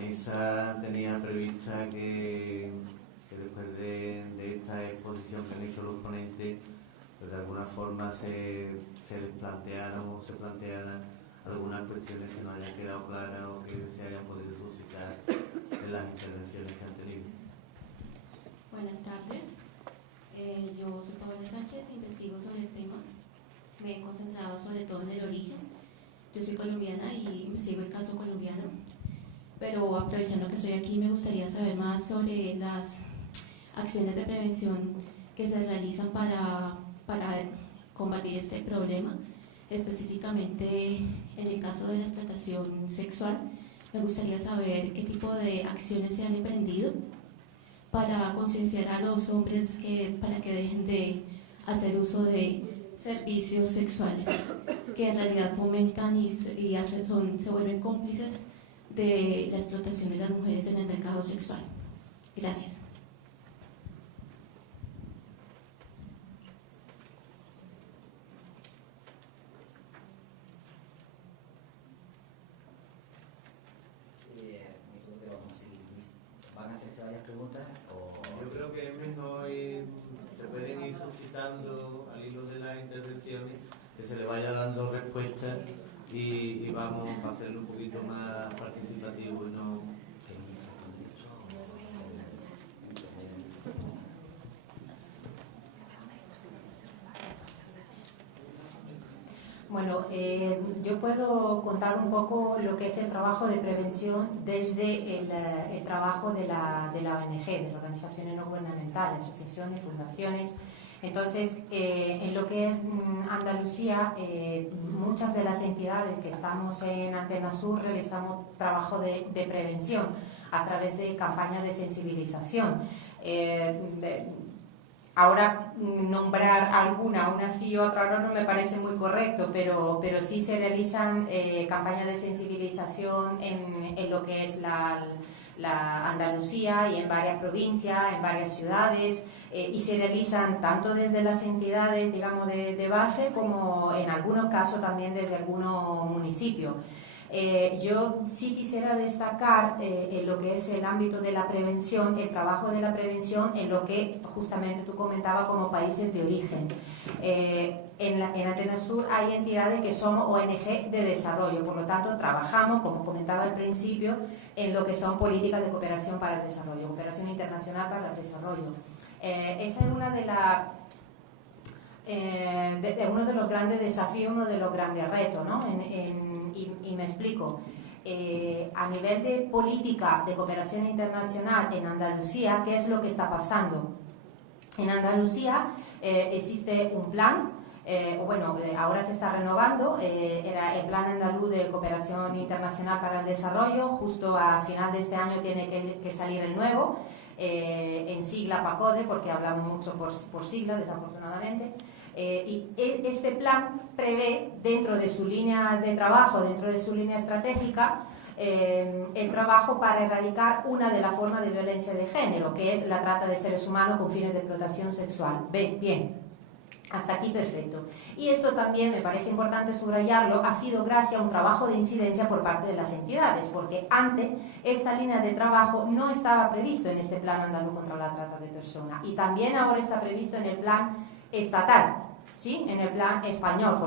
mesa tenía prevista que después de esta exposición que han hecho los ponentes, pues de alguna forma se les plantearan o se plantearan algunas cuestiones que no hayan quedado claras o que se hayan podido suscitar en las intervenciones que han tenido. Buenas tardes, yo soy Paola Sánchez, investigo sobre el tema, me he concentrado sobre todo en el origen. Yo soy colombiana y investigo el caso colombiano, pero aprovechando que estoy aquí me gustaría saber más sobre las acciones de prevención que se realizan para combatir este problema, específicamente en el caso de la explotación sexual. Me gustaría saber qué tipo de acciones se han emprendido para concienciar a los hombres para que dejen de hacer uso de servicios sexuales que en realidad fomentan y se vuelven cómplices de la explotación de las mujeres en el mercado sexual. Gracias. ¿Van a hacerse varias preguntas? Yo creo que es mejor se pueden ir suscitando al hilo de las intervenciones, que se le vaya dando respuestas y vamos a hacerlo un poquito más participativo y no... Bueno, yo puedo contar un poco lo que es el trabajo de prevención desde el trabajo de la ONG, de las organizaciones no gubernamentales, asociaciones, fundaciones. Entonces, en lo que es Andalucía, muchas de las entidades que estamos en Antena Sur realizamos trabajo de prevención a través de campañas de sensibilización. Ahora nombrar alguna, una sí y otra no me parece muy correcto, pero sí se realizan campañas de sensibilización en lo que es la Andalucía y en varias provincias, en varias ciudades, y se realizan tanto desde las entidades, digamos, de base, como en algunos casos también desde algunos municipios. Yo sí quisiera destacar en lo que es el ámbito de la prevención, el trabajo de la prevención en lo que justamente tú comentabas como países de origen. En Antena Sur hay entidades que son ONG de desarrollo, por lo tanto trabajamos, como comentaba al principio, en lo que son políticas de cooperación para el desarrollo, cooperación internacional para el desarrollo. Esa es una de uno de los grandes desafíos, uno de los grandes retos, ¿no? Y me explico. A nivel de política de cooperación internacional en Andalucía, ¿qué es lo que está pasando? En Andalucía existe un plan, ahora se está renovando, era el Plan Andaluz de Cooperación Internacional para el Desarrollo, justo a final de este año tiene que salir el nuevo, en sigla PACODE, porque hablamos mucho por sigla, desafortunadamente. Y este plan prevé, dentro de su línea de trabajo, dentro de su línea estratégica, el trabajo para erradicar una de las formas de violencia de género, que es la trata de seres humanos con fines de explotación sexual. Bien, hasta aquí perfecto. Y esto también me parece importante subrayarlo, ha sido gracias a un trabajo de incidencia por parte de las entidades, porque antes esta línea de trabajo no estaba previsto en este plan andaluz contra la trata de personas, y también ahora está previsto en el plan estatal, ¿sí? En el plan español,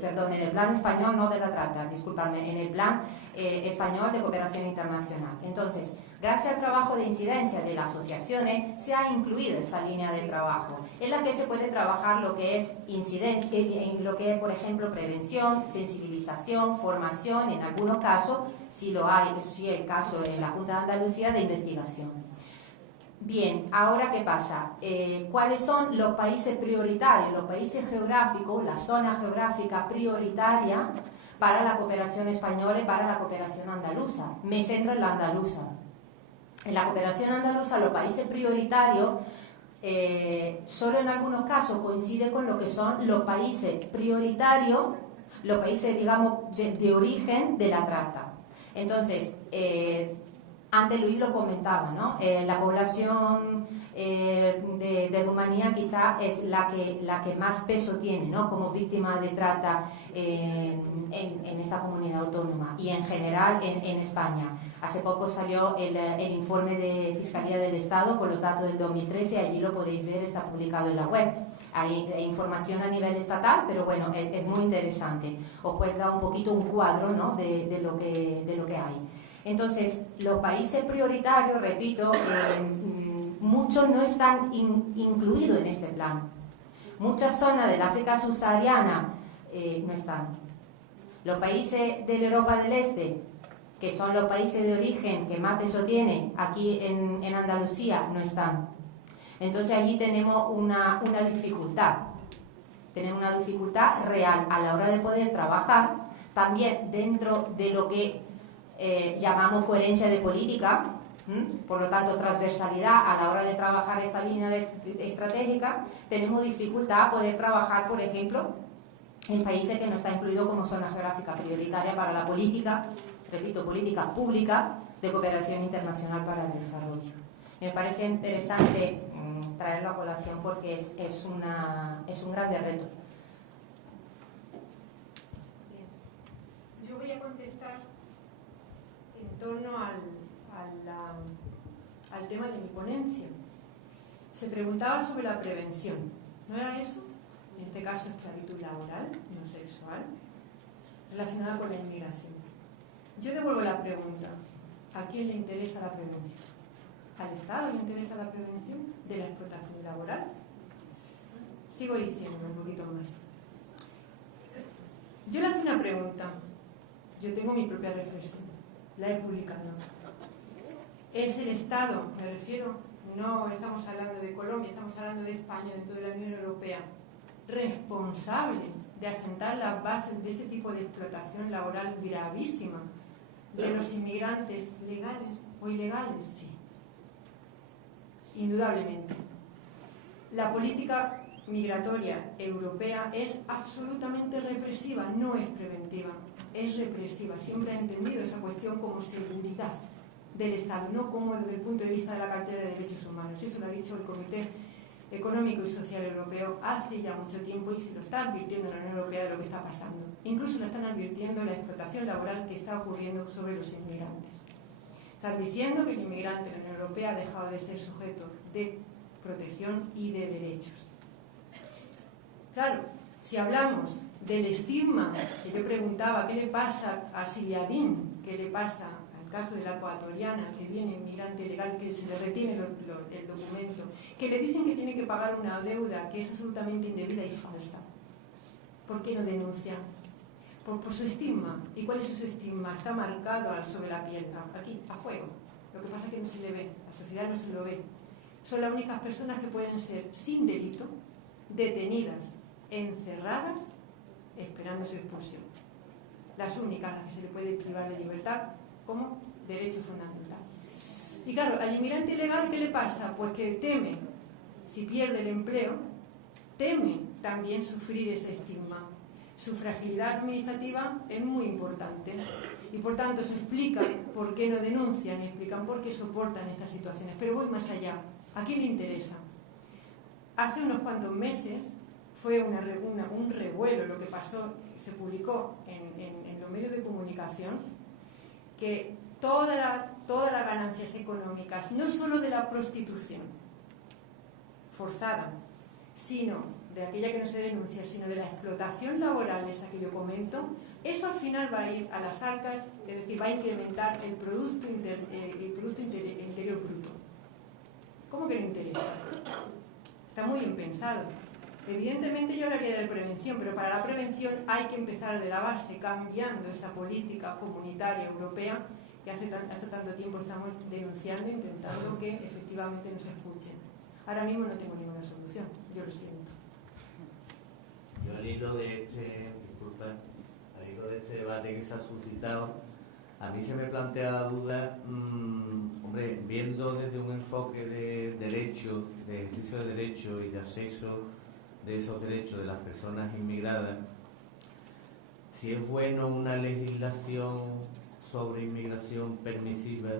perdón, en el plan español no de la trata, discúlpame, en el plan español de cooperación internacional. Entonces, gracias al trabajo de incidencia de las asociaciones, se ha incluido esta línea de trabajo, en la que se puede trabajar lo que es incidencia, en lo que es, por ejemplo, prevención, sensibilización, formación, en algunos casos, si lo hay, si es el caso en la Junta de Andalucía, de investigación. Bien, ahora ¿qué pasa? ¿Cuáles son los países prioritarios, los países geográficos, la zona geográfica prioritaria para la cooperación española y para la cooperación andaluza? Me centro en la andaluza. En la cooperación andaluza, los países prioritarios, solo en algunos casos coincide con lo que son los países prioritarios, los países, digamos, de origen de la trata. Entonces, Antes Luis lo comentaba, ¿no? La población de Rumanía quizá es la que más peso tiene, ¿no? Como víctima de trata en esa comunidad autónoma y en general en España. Hace poco salió el informe de Fiscalía del Estado con los datos del 2013, allí lo podéis ver, está publicado en la web. Hay información a nivel estatal, pero bueno, es muy interesante. Os puede dar un poquito un cuadro, ¿no? de lo que hay. Entonces, los países prioritarios, repito, muchos no están incluidos en este plan. Muchas zonas del África subsahariana no están. Los países de la Europa del Este, que son los países de origen que más peso tienen, aquí en Andalucía, no están. Entonces, allí tenemos una dificultad. Tenemos una dificultad real a la hora de poder trabajar, también dentro de lo que llamamos coherencia de política, por lo tanto transversalidad a la hora de trabajar esta línea estratégica. Tenemos dificultad a poder trabajar, por ejemplo, en países que no están incluidos como zona geográfica prioritaria para la política, repito, política pública de cooperación internacional para el desarrollo. Me parece interesante traerlo a colación porque es un grande reto. Yo voy a contestar en torno al tema de mi ponencia. Se preguntaba sobre la prevención. ¿No era eso? En este caso, esclavitud laboral, no sexual, relacionada con la inmigración. Yo devuelvo la pregunta. ¿A quién le interesa la prevención? ¿Al Estado le interesa la prevención de la explotación laboral? Sigo diciendo un poquito más. Yo le hago una pregunta. Yo tengo mi propia reflexión. La he publicado. ¿Es el Estado, me refiero, no estamos hablando de Colombia, estamos hablando de España, dentro de la Unión Europea, responsable de asentar las bases de ese tipo de explotación laboral gravísima de los inmigrantes legales o ilegales? Sí. Indudablemente. La política migratoria europea es absolutamente represiva, no es preventiva, es represiva. Siempre ha entendido esa cuestión como seguridad del Estado, no como desde el punto de vista de la cartera de derechos humanos. Eso lo ha dicho el Comité Económico y Social Europeo hace ya mucho tiempo y se lo está advirtiendo en la Unión Europea de lo que está pasando. Incluso lo están advirtiendo la explotación laboral que está ocurriendo sobre los inmigrantes. Están diciendo que el inmigrante en la Unión Europea ha dejado de ser sujeto de protección y de derechos. Claro, si hablamos del estigma, que yo preguntaba, ¿qué le pasa a Siliadín? ¿Qué le pasa al caso de la ecuatoriana que viene inmigrante ilegal, que se le retiene el documento, que le dicen que tiene que pagar una deuda que es absolutamente indebida y falsa? ¿Por qué no denuncia? Por su estigma. ¿Y cuál es su estigma? Está marcado sobre la piel, aquí, a fuego. Lo que pasa es que no se le ve, la sociedad no se lo ve. Son las únicas personas que pueden ser, sin delito, detenidas, encerradas, esperando su expulsión. Las únicas a las que se le puede privar de libertad como derecho fundamental. Y claro, al inmigrante ilegal, ¿qué le pasa? Pues que teme, si pierde el empleo, teme también sufrir ese estigma. Su fragilidad administrativa es muy importante y por tanto se explica por qué no denuncian y explican por qué soportan estas situaciones. Pero voy más allá. ¿A quién le interesa? Hace unos cuantos meses fue un revuelo lo que pasó, se publicó en los medios de comunicación, que todas las ganancias económicas, no solo de la prostitución forzada, sino de aquella que no se denuncia, sino de la explotación laboral, esa que yo comento, eso al final va a ir a las arcas, es decir, va a incrementar el Producto Interior Bruto. ¿Cómo que le interesa? Está muy bien pensado. Evidentemente yo hablaría de prevención, pero para la prevención hay que empezar de la base, cambiando esa política comunitaria europea que hace tanto tiempo estamos denunciando, intentando que efectivamente nos escuchen. Ahora mismo no tengo ninguna solución, yo lo siento. Yo al hilo de este debate que se ha suscitado, a mí se me plantea la duda, hombre, viendo desde un enfoque de derechos, de ejercicio de derechos y de acceso de esos derechos de las personas inmigradas, si es bueno una legislación sobre inmigración permisiva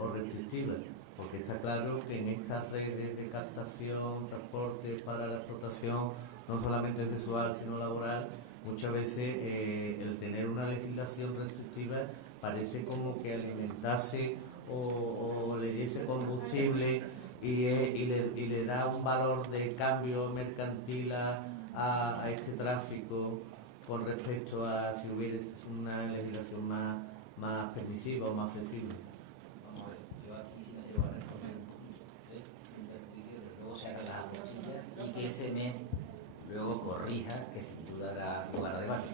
o restrictivas, porque está claro que en estas redes de captación, transporte para la explotación, no solamente sexual sino laboral, muchas veces el tener una legislación restrictiva parece como que alimentase o le diese combustible y le da un valor de cambio mercantil a este tráfico con respecto a si hubiera una legislación más permisiva o más flexible. Vamos a ver, yo aquí sí me tengo que responder un poquito, sin perjuicio, desde luego se haga las apostillas y que ese mes luego corrija, que sin duda da lugar a debate.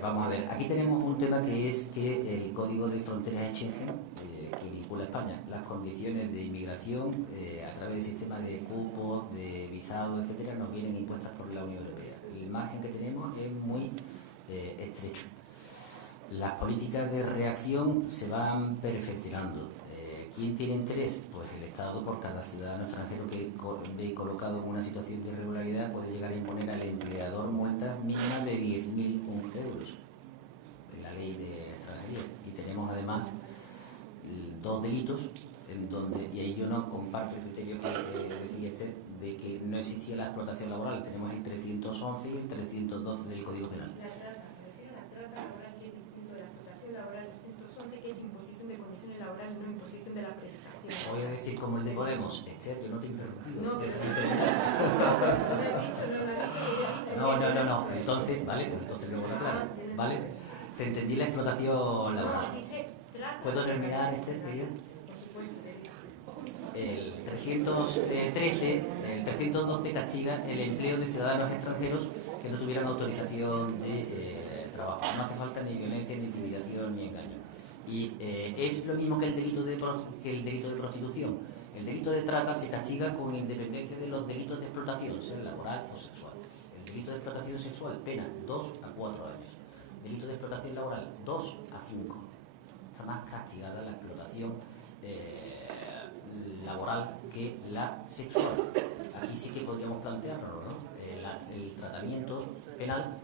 Vamos a ver, aquí tenemos un tema que es que el Código de Fronteras de Schengen, que vincula a España, las condiciones de inmigración a través del sistema de cupos, de visados, etcétera, nos vienen impuestas por la Unión Europea. El margen que tenemos es muy estrecho. Las políticas de reacción se van perfeccionando. ¿Quién tiene interés? Pues el Estado, por cada ciudadano extranjero que ve colocado en una situación de irregularidad, puede llegar a imponer al empleador multas mínimas de 10.000 euros de la ley de extranjería. Y tenemos además dos delitos en donde, y ahí yo no comparto el criterio que decía de que no existía la explotación laboral. Tenemos el 311 y el 312 del Código Penal. La trata, me refiero a la trata laboral, que es distinto de la explotación laboral, el 311, que es imposición de condiciones laborales, no imposición de la prestación. Voy a decir como el de Podemos. Esther, yo no te he interrumpido. No, Te he pero interrumpido. No. Entonces, vale, pero entonces luego lo aclaro. ¿Vale? Te entendí la explotación laboral. ¿Puedo terminar, Esther, querida? El 312 castiga el empleo de ciudadanos extranjeros que no tuvieran autorización de trabajo. No hace falta ni violencia, ni intimidación, ni engaño. Y es lo mismo que el delito de prostitución. El delito de trata se castiga con independencia de los delitos de explotación, sea laboral o sexual. El delito de explotación sexual, pena 2 a 4 años. Delito de explotación laboral, 2 a 5. Está más castigada la explotación laboral que la sexual. Aquí sí que podríamos plantearlo, ¿no? El tratamiento penal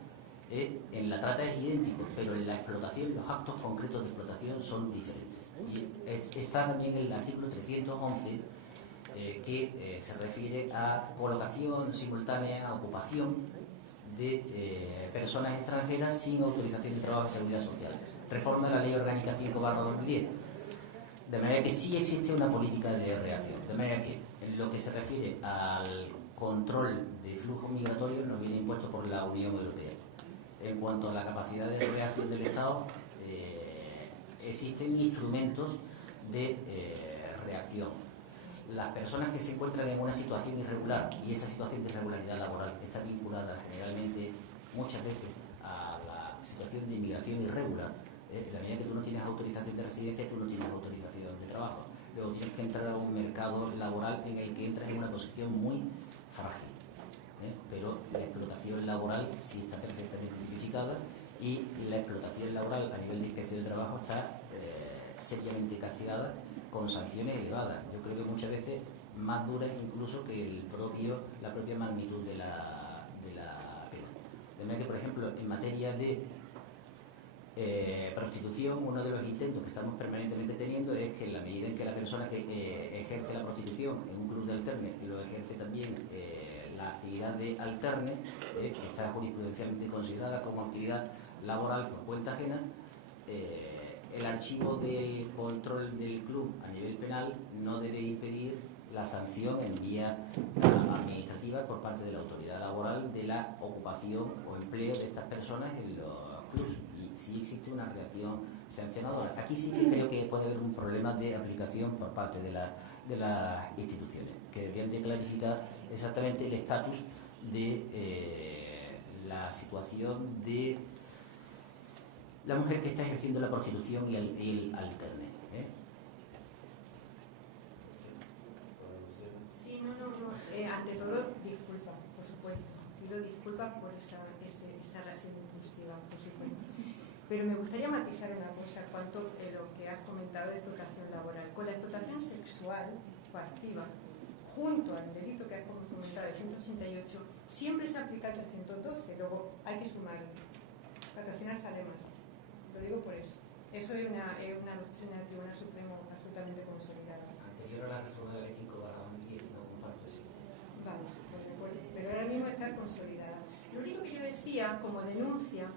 en la trata es idéntico, pero en la explotación, los actos concretos de explotación son diferentes. Y está también el artículo 311 que se refiere a colocación simultánea, ocupación de personas extranjeras sin autorización de trabajo y seguridad social. Reforma de la Ley Orgánica 5/2010. De manera que sí existe una política de reacción. De manera que en lo que se refiere al control de flujos migratorios nos viene impuesto por la Unión Europea. En cuanto a la capacidad de reacción del Estado, existen instrumentos de reacción. Las personas que se encuentran en una situación irregular, y esa situación de irregularidad laboral está vinculada generalmente muchas veces a la situación de inmigración irregular, en la medida que tú no tienes autorización de residencia, tú no tienes autorización de trabajo. Luego tienes que entrar a un mercado laboral en el que entras en una posición muy frágil. Pero la explotación laboral sí está perfectamente tipificada y la explotación laboral a nivel de inspección de trabajo está seriamente castigada con sanciones elevadas. Yo creo que muchas veces más duras incluso que la propia magnitud de la pena. De manera que, por ejemplo, en materia de prostitución, uno de los intentos que estamos permanentemente teniendo es que en la medida en que la persona que ejerce la prostitución en un club de alterne lo ejerce también la actividad de alterne, que está jurisprudencialmente considerada como actividad laboral por cuenta ajena, el archivo del control del club a nivel penal no debe impedir la sanción en vía administrativa por parte de la autoridad laboral de la ocupación o empleo de estas personas en los clubes. Y sí existe una reacción sancionadora. Aquí sí que creo que puede haber un problema de aplicación por parte de las instituciones, que deberían de clarificar exactamente el estatus de la situación de la mujer que está ejerciendo la prostitución y el alterne. Sí, no. Ante todo, disculpa, por supuesto. Pido disculpas por esa reacción impulsiva, por supuesto. Pero me gustaría matizar una cosa cuanto a lo que has comentado de explotación laboral. Con la explotación sexual coactiva, junto al delito que has comentado de 188, siempre se aplica el 312. Luego hay que sumarlo, para que al final sale más. Lo digo por eso. Eso es una doctrina del Tribunal Supremo absolutamente consolidada. Anterior a la reforma de la ley 5/2010, no comparto ese. Vale, pues de acuerdo, pero ahora mismo está consolidada. Lo único que yo decía, como denuncia,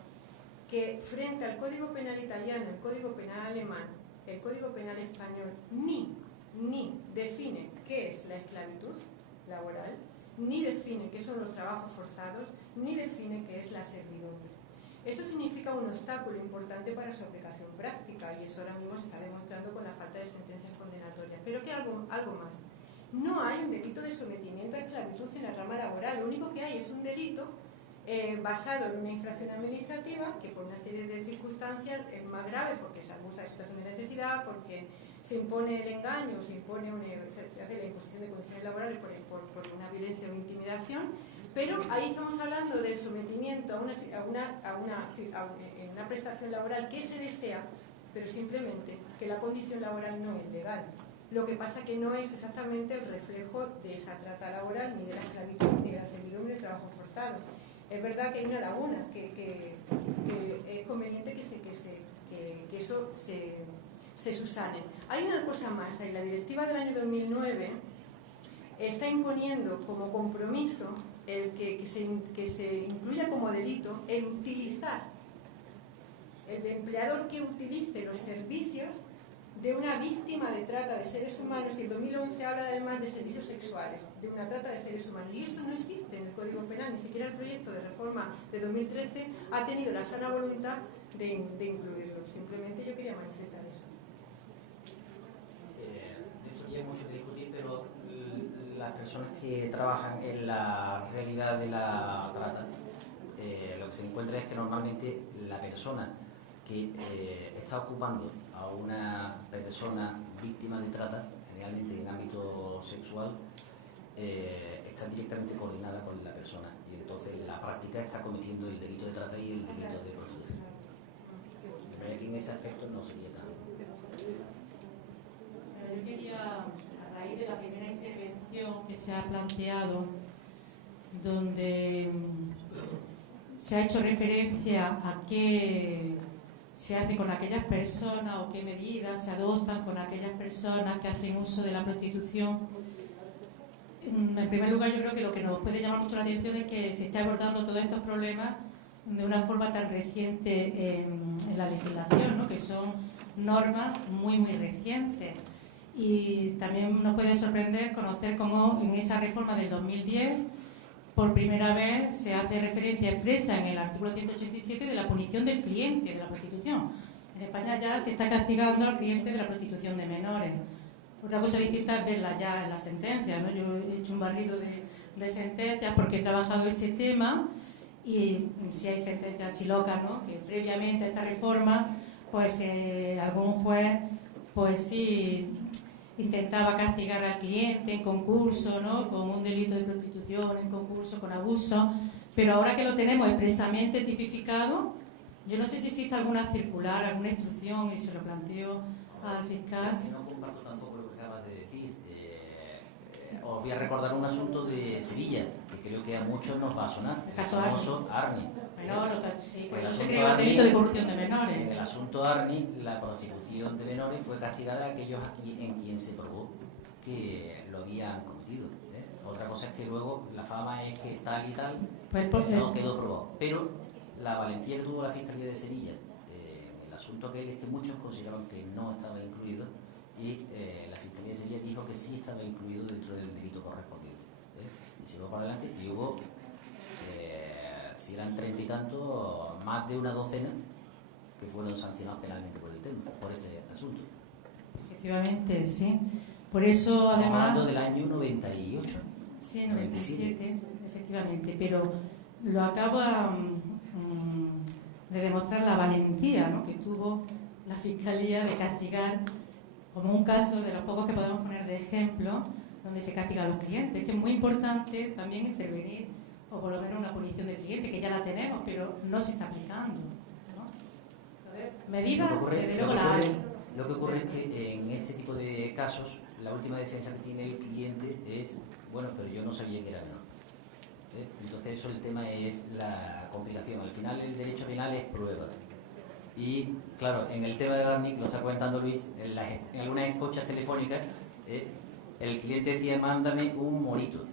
que frente al Código Penal italiano, el Código Penal alemán, el Código Penal español, ni define qué es la esclavitud laboral, ni define qué son los trabajos forzados, ni define qué es la servidumbre. Esto significa un obstáculo importante para su aplicación práctica, y eso ahora mismo se está demostrando con la falta de sentencias condenatorias. Pero que algo más. No hay un delito de sometimiento a esclavitud en la rama laboral. Lo único que hay es un delito basado en una infracción administrativa que por una serie de circunstancias es más grave porque se abusa de situación de necesidad, porque se impone el engaño, se hace la imposición de condiciones laborales por una violencia o intimidación, pero ahí estamos hablando del sometimiento a una prestación laboral que se desea, pero simplemente que la condición laboral no es legal. Lo que pasa que no es exactamente el reflejo de esa trata laboral, ni de la esclavitud, ni de la servidumbre del trabajo forzado. Es verdad que hay una laguna, que es conveniente que eso se subsane. Hay una cosa más, la directiva del año 2009 está imponiendo como compromiso el que se incluya como delito el utilizar, el empleador que utilice los servicios de una víctima de trata de seres humanos, y el 2011 habla además de servicios sexuales, de una trata de seres humanos, y eso no existe en el Código Penal, ni siquiera el proyecto de reforma de 2013 ha tenido la sana voluntad de incluirlo. Simplemente yo quería manifestar eso. De eso ya hay mucho que discutir, pero las personas que trabajan en la realidad de la trata, lo que se encuentra es que normalmente la persona que está ocupando a una persona víctima de trata, generalmente en ámbito sexual, está directamente coordinada con la persona, y entonces en la práctica está cometiendo el delito de trata y el delito de prostitución. De manera que en ese aspecto no sería tan... Yo quería, a raíz de la primera intervención que se ha planteado, donde se ha hecho referencia a qué se hace con aquellas personas o qué medidas se adoptan con aquellas personas que hacen uso de la prostitución. En primer lugar, yo creo que lo que nos puede llamar mucho la atención es que se esté abordando todos estos problemas de una forma tan reciente en la legislación, ¿no? Que son normas muy, muy recientes. Y también nos puede sorprender conocer cómo en esa reforma del 2010 por primera vez se hace referencia expresa en el artículo 187 de la punición del cliente de la prostitución. En España ya se está castigando al cliente de la prostitución de menores. Otra cosa distinta es verla ya en la sentencia, ¿no? Yo he hecho un barrido de sentencias porque he trabajado ese tema, y si hay sentencias así locas, ¿no? Que previamente a esta reforma, pues algún juez, pues sí intentaba castigar al cliente en concurso, ¿no? Con un delito de prostitución en concurso, con abuso, pero ahora que lo tenemos expresamente tipificado, yo no sé si existe alguna circular, alguna instrucción, y se lo planteo al fiscal. No comparto tampoco lo que acabas de decir. Os voy a recordar un asunto de Sevilla, que creo que a muchos nos va a sonar, el famoso Arni. Sí, por eso se creó el delito de corrupción de menores. En el asunto Arni, la prostitución de menores fue castigada a aquellos en quien se probó que lo habían cometido. Otra cosa es que luego la fama es que tal y tal no quedó probado. Pero la valentía que tuvo la Fiscalía de Sevilla en el asunto aquel es que muchos consideraban que no estaba incluido, y la Fiscalía de Sevilla dijo que sí estaba incluido dentro del delito correspondiente. Y se fue para adelante y hubo... si eran 30 y tantos, más de una docena que fueron sancionados penalmente por el tema, por este asunto. Efectivamente, sí. Por eso, Estamos además... hablando del año 98. Sí, 97, efectivamente. Pero lo acaba de demostrar la valentía, ¿no?, que tuvo la Fiscalía de castigar, como un caso de los pocos que podemos poner de ejemplo, donde se castiga a los clientes. Que es muy importante también intervenir, o por lo menos una punición del cliente, que ya la tenemos, pero no se está aplicando, ¿no? Medidas, desde luego la hay. Lo que ocurre es que en este tipo de casos, la última defensa que tiene el cliente es, bueno, pero yo no sabía que era menor. Entonces eso, el tema es la complicación. Al final el derecho penal es prueba. Y claro, en el tema de Barnic, lo está comentando Luis, en algunas escuchas telefónicas, el cliente decía, mándame un morito.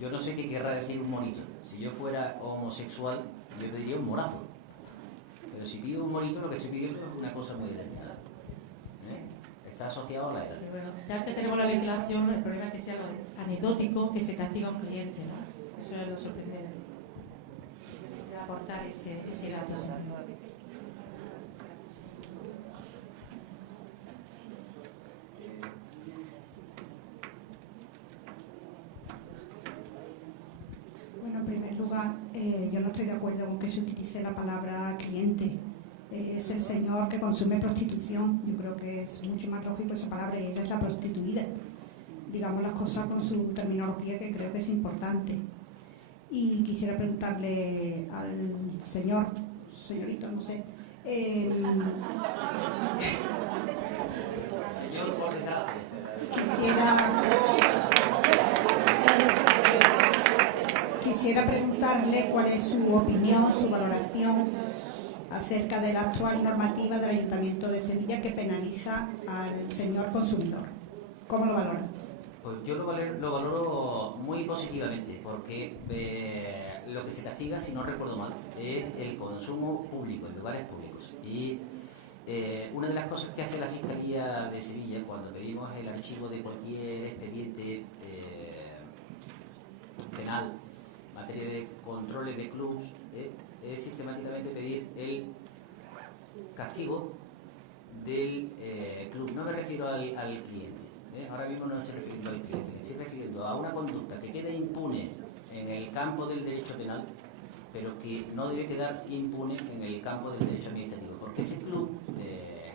Yo no sé qué querrá decir un morito. Si yo fuera homosexual, yo pediría un morazo. Pero si pido un morito, lo que estoy pidiendo es una cosa muy determinada. Está asociado a la edad. Pero bueno, ya que tenemos la legislación, el problema es que sea anecdótico, que se castiga a un cliente, ¿no? Eso es lo sorprendente. Aportar ese dato. Bueno, en primer lugar, yo no estoy de acuerdo con que se utilice la palabra cliente. Es el señor que consume prostitución. Yo creo que es mucho más lógico esa palabra, y ella es la prostituida. Digamos las cosas con su terminología, que creo que es importante. Y quisiera preguntarle al señorito, no sé. Señor Jorge García. Quisiera preguntarle cuál es su opinión, su valoración acerca de la actual normativa del Ayuntamiento de Sevilla que penaliza al señor consumidor. ¿Cómo lo valora? Pues yo lo valoro muy positivamente, porque lo que se castiga, si no recuerdo mal, es el consumo público, en lugares públicos. Y una de las cosas que hace la Fiscalía de Sevilla cuando pedimos el archivo de cualquier expediente penal, en materia de controles de clubs, es sistemáticamente pedir el castigo del club. No me refiero al cliente. Ahora mismo no me estoy refiriendo al cliente, me estoy refiriendo a una conducta que queda impune en el campo del derecho penal, pero que no debe quedar impune en el campo del derecho administrativo, porque ese club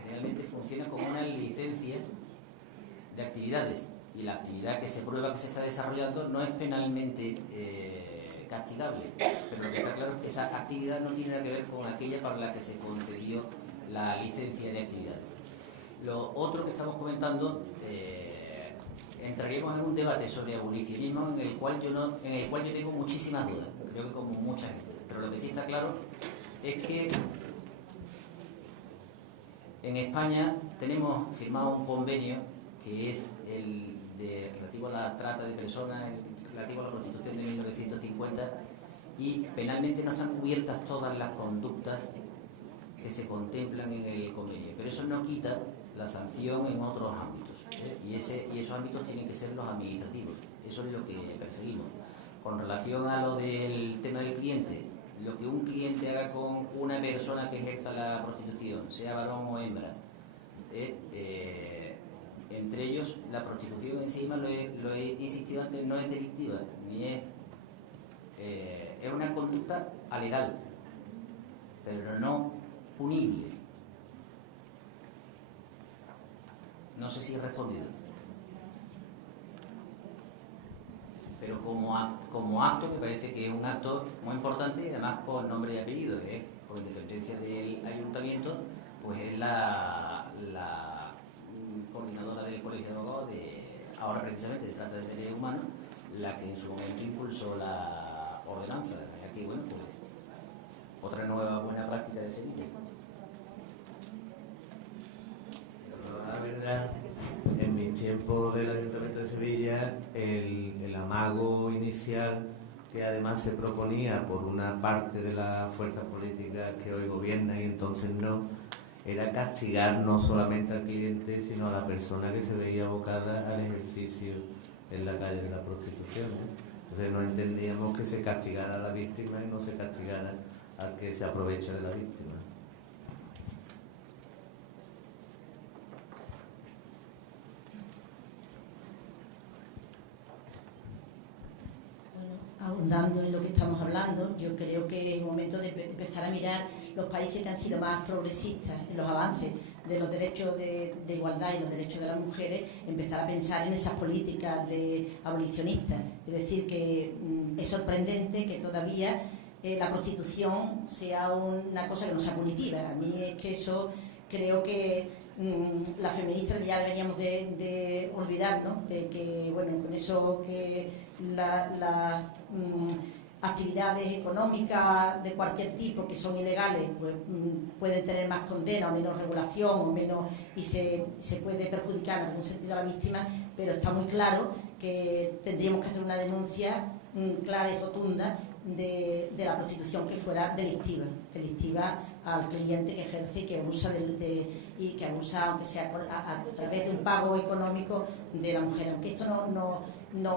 generalmente funciona con unas licencias de actividades, y la actividad que se prueba que se está desarrollando no es penalmente castigable, pero lo que está claro es que esa actividad no tiene nada que ver con aquella para la que se concedió la licencia de actividad. Lo otro que estamos comentando, entraríamos en un debate sobre abolicionismo en el cual yo tengo muchísimas dudas, creo que como mucha gente, pero lo que sí está claro es que en España tenemos firmado un convenio que es el relativo a la trata de personas, relativo a la Constitución de 1950, y penalmente no están cubiertas todas las conductas que se contemplan en el convenio, pero eso no quita la sanción en otros ámbitos, y esos ámbitos tienen que ser los administrativos. Eso es lo que perseguimos. Con relación a lo del tema del cliente, lo que un cliente haga con una persona que ejerza la prostitución, sea varón o hembra, entre ellos la prostitución encima, lo he insistido antes, no es delictiva, ni es una conducta alegal, pero no punible. No sé si he respondido. Pero como acto, me parece que es un acto muy importante, y además con nombre y apellido, por independencia del ayuntamiento, pues es la coordinadora del Colegio de Abogados ahora precisamente de trata de seres humanos, la que en su momento impulsó la ordenanza. De manera que, bueno, pues otra nueva buena práctica de Sevilla. La verdad, en mis tiempos del Ayuntamiento de Sevilla, el amago inicial, que además se proponía por una parte de las fuerzas políticas que hoy gobiernan y entonces no, era castigar no solamente al cliente, sino a la persona que se veía abocada al ejercicio en la calle de la prostitución. Entonces no entendíamos que se castigara a la víctima y no se castigara al que se aprovecha de la víctima. Ahondando en lo que estamos hablando, yo creo que es momento de empezar a mirar los países que han sido más progresistas en los avances de los derechos de igualdad y los derechos de las mujeres, empezar a pensar en esas políticas de abolicionistas. Es decir, que es sorprendente que todavía la prostitución sea una cosa que no sea punitiva. A mí es que eso creo que las feministas ya deberíamos de olvidarnos de que, bueno, con eso que actividades económicas de cualquier tipo que son ilegales, pues pueden tener más condena o menos regulación o menos, y se puede perjudicar en algún sentido a la víctima, pero está muy claro que tendríamos que hacer una denuncia clara y rotunda de la prostitución que fuera delictiva al cliente que ejerce y que abusa y que abusa, aunque sea a través de un pago económico de la mujer, aunque esto no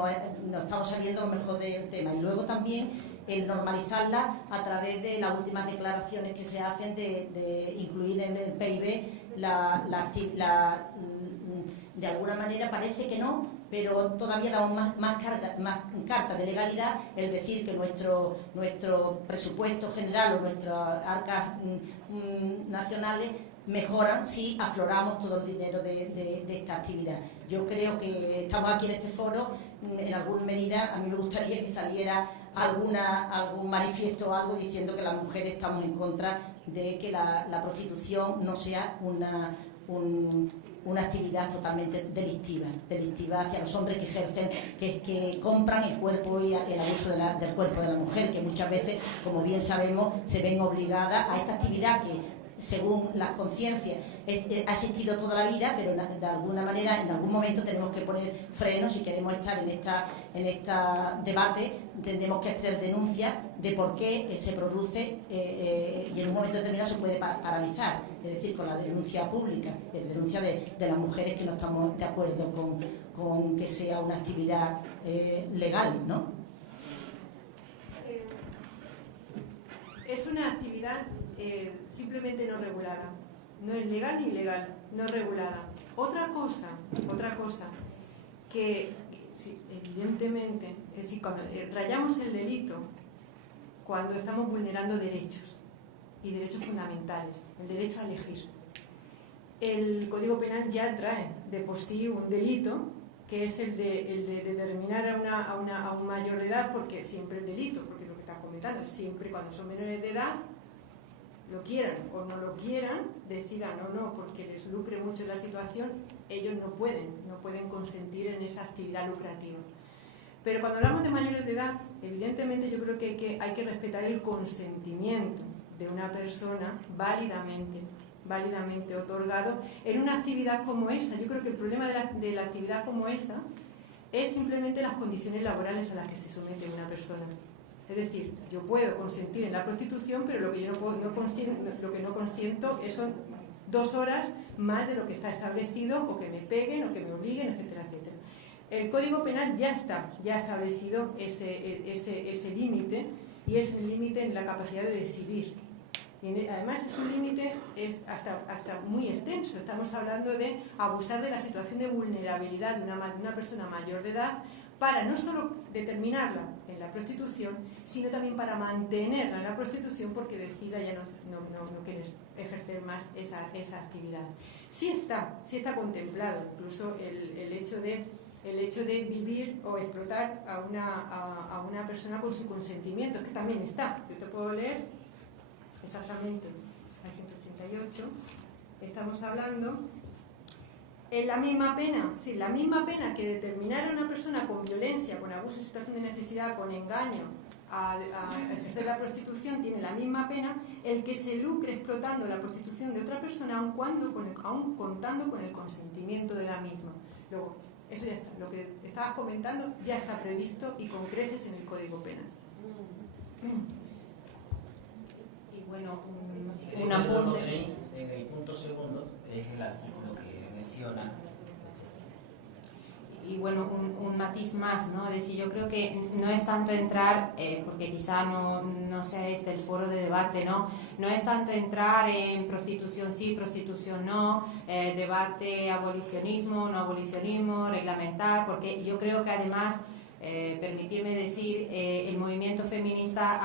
estamos saliendo a lo mejor del tema. Y luego también el normalizarla a través de las últimas declaraciones que se hacen de incluir en el PIB de alguna manera parece que no, pero todavía damos más carta de legalidad el decir que nuestro presupuesto general o nuestras arcas nacionales mejoran si afloramos todo el dinero de esta actividad. Yo creo que estamos aquí en este foro, en alguna medida a mí me gustaría que saliera algún manifiesto o algo diciendo que las mujeres estamos en contra de que la prostitución no sea una actividad totalmente delictiva hacia los hombres que ejercen, que compran el cuerpo y el abuso del cuerpo de la mujer, que muchas veces, como bien sabemos, se ven obligadas a esta actividad que, según las conciencias, ha existido toda la vida, pero de alguna manera, en algún momento tenemos que poner frenos. Si queremos estar en este debate, tendremos que hacer denuncias de por qué se produce y en un momento determinado se puede paralizar, es decir, con la denuncia pública, la denuncia de las mujeres que no estamos de acuerdo con que sea una actividad legal, ¿no? Es una actividad simplemente no regulada, no es legal ni ilegal, no regulada. Otra cosa que sí, evidentemente, es decir, cuando rayamos el delito, cuando estamos vulnerando derechos y derechos fundamentales, el derecho a elegir. El Código Penal ya trae de por sí un delito, que es el de determinar a un mayor de edad, porque siempre el delito, porque lo que estás comentando, siempre cuando son menores de edad, lo quieran o no lo quieran, decidan o no, porque les lucre mucho la situación, ellos no pueden consentir en esa actividad lucrativa. Pero cuando hablamos de mayores de edad, evidentemente yo creo que hay que respetar el consentimiento de una persona válidamente otorgado en una actividad como esa. Yo creo que el problema de la actividad como esa es simplemente las condiciones laborales a las que se somete una persona. Es decir, yo puedo consentir en la prostitución, pero lo que yo no consiento son 2 horas más de lo que está establecido, o que me peguen, o que me obliguen, etcétera, etcétera. El Código Penal ya ha establecido ese límite, y es el límite en la capacidad de decidir. Y además es un límite hasta muy extenso. Estamos hablando de abusar de la situación de vulnerabilidad de una persona mayor de edad para no solo determinarla en la prostitución, sino también para mantenerla en la prostitución porque decida ya no querer ejercer más esa actividad. Sí está contemplado incluso el hecho de vivir o explotar a una persona con su consentimiento, que también está. Yo te puedo leer exactamente al 188. Estamos hablando en la misma pena que determinar a una persona con violencia, con abuso, situación de necesidad, con engaño a ejercer la prostitución, tiene la misma pena el que se lucre explotando la prostitución de otra persona aun contando con el consentimiento de la misma. Luego, eso ya está, lo que estabas comentando ya está previsto y con creces en el Código Penal. Y bueno, un apunte. Tenéis en el punto segundo, es el artículo que menciona. Y bueno, un matiz más, ¿no? Es decir, yo creo que no es tanto entrar, porque quizá no sea este el foro de debate, ¿no? No es tanto entrar en prostitución sí, prostitución no, debate abolicionismo, no abolicionismo, reglamentar, porque yo creo que además, permitirme decir, el movimiento feminista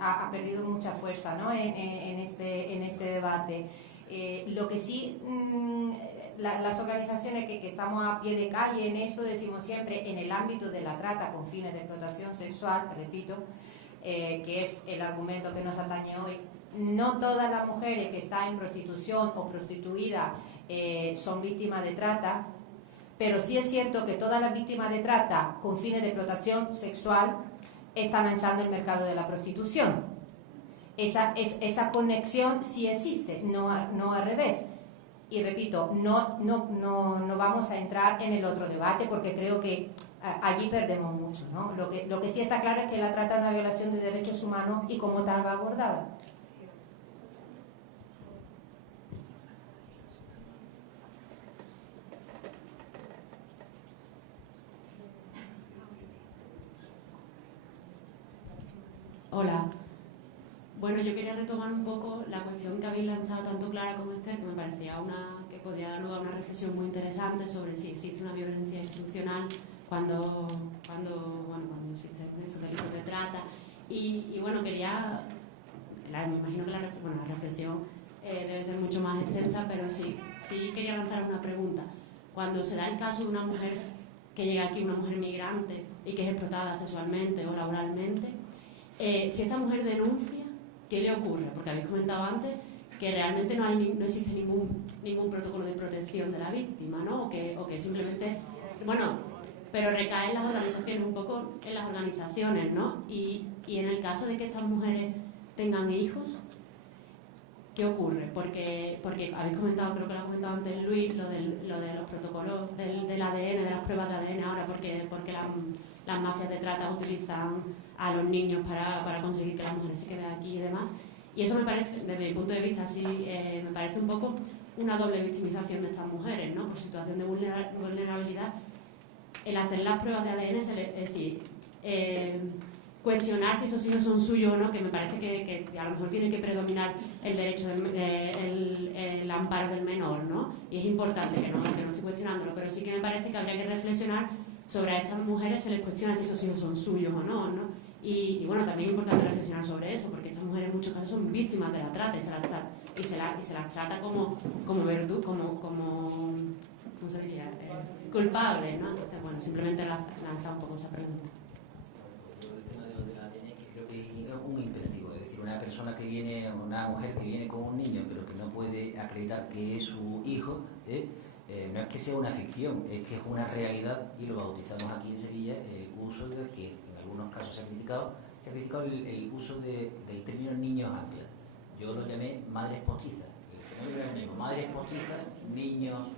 ha perdido mucha fuerza, ¿no? en este debate. Lo que sí... las organizaciones que estamos a pie de calle en eso, decimos siempre en el ámbito de la trata con fines de explotación sexual, repito, que es el argumento que nos atañe hoy. No todas las mujeres que están en prostitución o prostituidas son víctimas de trata, pero sí es cierto que todas las víctimas de trata con fines de explotación sexual está manchando el mercado de la prostitución. Esa conexión sí existe, no al revés. Y repito, no vamos a entrar en el otro debate porque creo que allí perdemos mucho, ¿no? Lo que sí está claro es que la trata es una violación de derechos humanos y como tal va abordada. Hola. Bueno, yo quería retomar un poco la cuestión que habéis lanzado tanto Clara como Esther, que me parecía que podía dar lugar a una reflexión muy interesante sobre si existe una violencia institucional cuando existen estos delitos de trata. Y bueno, me imagino que la reflexión debe ser mucho más extensa, pero sí quería lanzar una pregunta. Cuando se da el caso de una mujer que llega aquí, una mujer migrante, y que es explotada sexualmente o laboralmente, si esta mujer denuncia, ¿qué le ocurre? Porque habéis comentado antes que realmente no existe ningún protocolo de protección de la víctima, ¿no? O que simplemente, bueno, pero recae en las organizaciones, un poco en las organizaciones, ¿no? Y en el caso de que estas mujeres tengan hijos, ¿qué ocurre? Porque habéis comentado, creo que lo ha comentado antes Luis, lo de los protocolos del ADN, de las pruebas de ADN ahora, porque las mafias de trata utilizan a los niños para conseguir que las mujeres se queden aquí y demás. Y eso me parece, desde mi punto de vista, me parece un poco una doble victimización de estas mujeres, ¿no? Por situación de vulnerabilidad. El hacer las pruebas de ADN, es decir, cuestionar si esos hijos son suyos o no, que me parece que a lo mejor tiene que predominar el derecho, el amparo del menor, ¿no? Y es importante que no estoy cuestionándolo, pero sí que me parece que habría que reflexionar sobre a estas mujeres, se les cuestiona si esos hijos son suyos o no, ¿no? Y bueno, también es importante reflexionar sobre eso, porque estas mujeres en muchos casos son víctimas de la trata y se las trata como ¿cómo se diría? Culpables, ¿no? Entonces, bueno, simplemente lanza un poco esa pregunta. El tema de lo del ADN, que creo que es un imperativo, es decir, una mujer que viene con un niño pero que no puede acreditar que es su hijo, no es que sea una ficción, es que es una realidad, y lo bautizamos aquí en Sevilla, el uso de que en algunos casos se ha criticado el uso del término niños anclas. Yo lo llamé madres postizas. El fenómeno era el mismo, madres postizas, niños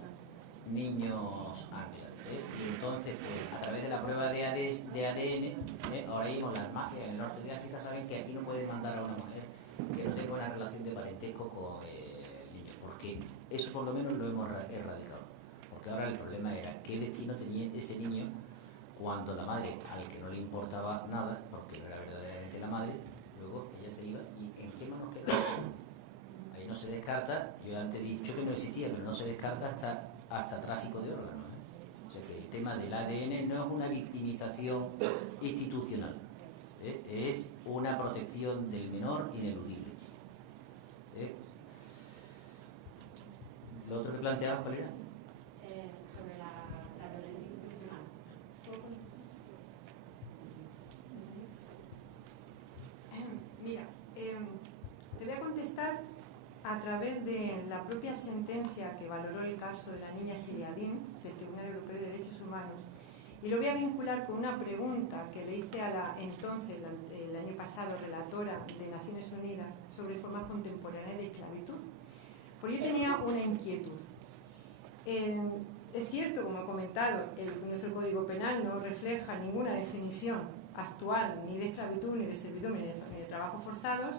anclas. Y entonces, pues, a través de la prueba de ADN, ahora mismo las mafias en el norte de África saben que aquí no pueden mandar a una mujer que no tenga una relación de parentesco con el niño, porque eso por lo menos lo hemos erradicado. Porque ahora el problema era qué destino tenía ese niño cuando la madre, al que no le importaba nada, porque no era verdaderamente la madre, luego ella se iba y ¿en qué manos quedaba? Ahí no se descarta, yo antes he dicho que no existía, pero no se descarta hasta tráfico de órganos. O sea que el tema del ADN no es una victimización institucional, es una protección del menor ineludible. ¿Lo otro que planteabas, cuál era? Sobre la violencia institucional. Mira, te voy a contestar a través de la propia sentencia que valoró el caso de la niña Siriadín del Tribunal Europeo de Derechos Humanos, y lo voy a vincular con una pregunta que le hice a la entonces, el año pasado, relatora de Naciones Unidas sobre formas contemporáneas de esclavitud. Porque yo tenía una inquietud. Es cierto, como he comentado, nuestro Código Penal no refleja ninguna definición actual ni de esclavitud, ni de servidumbre, ni de trabajos forzados,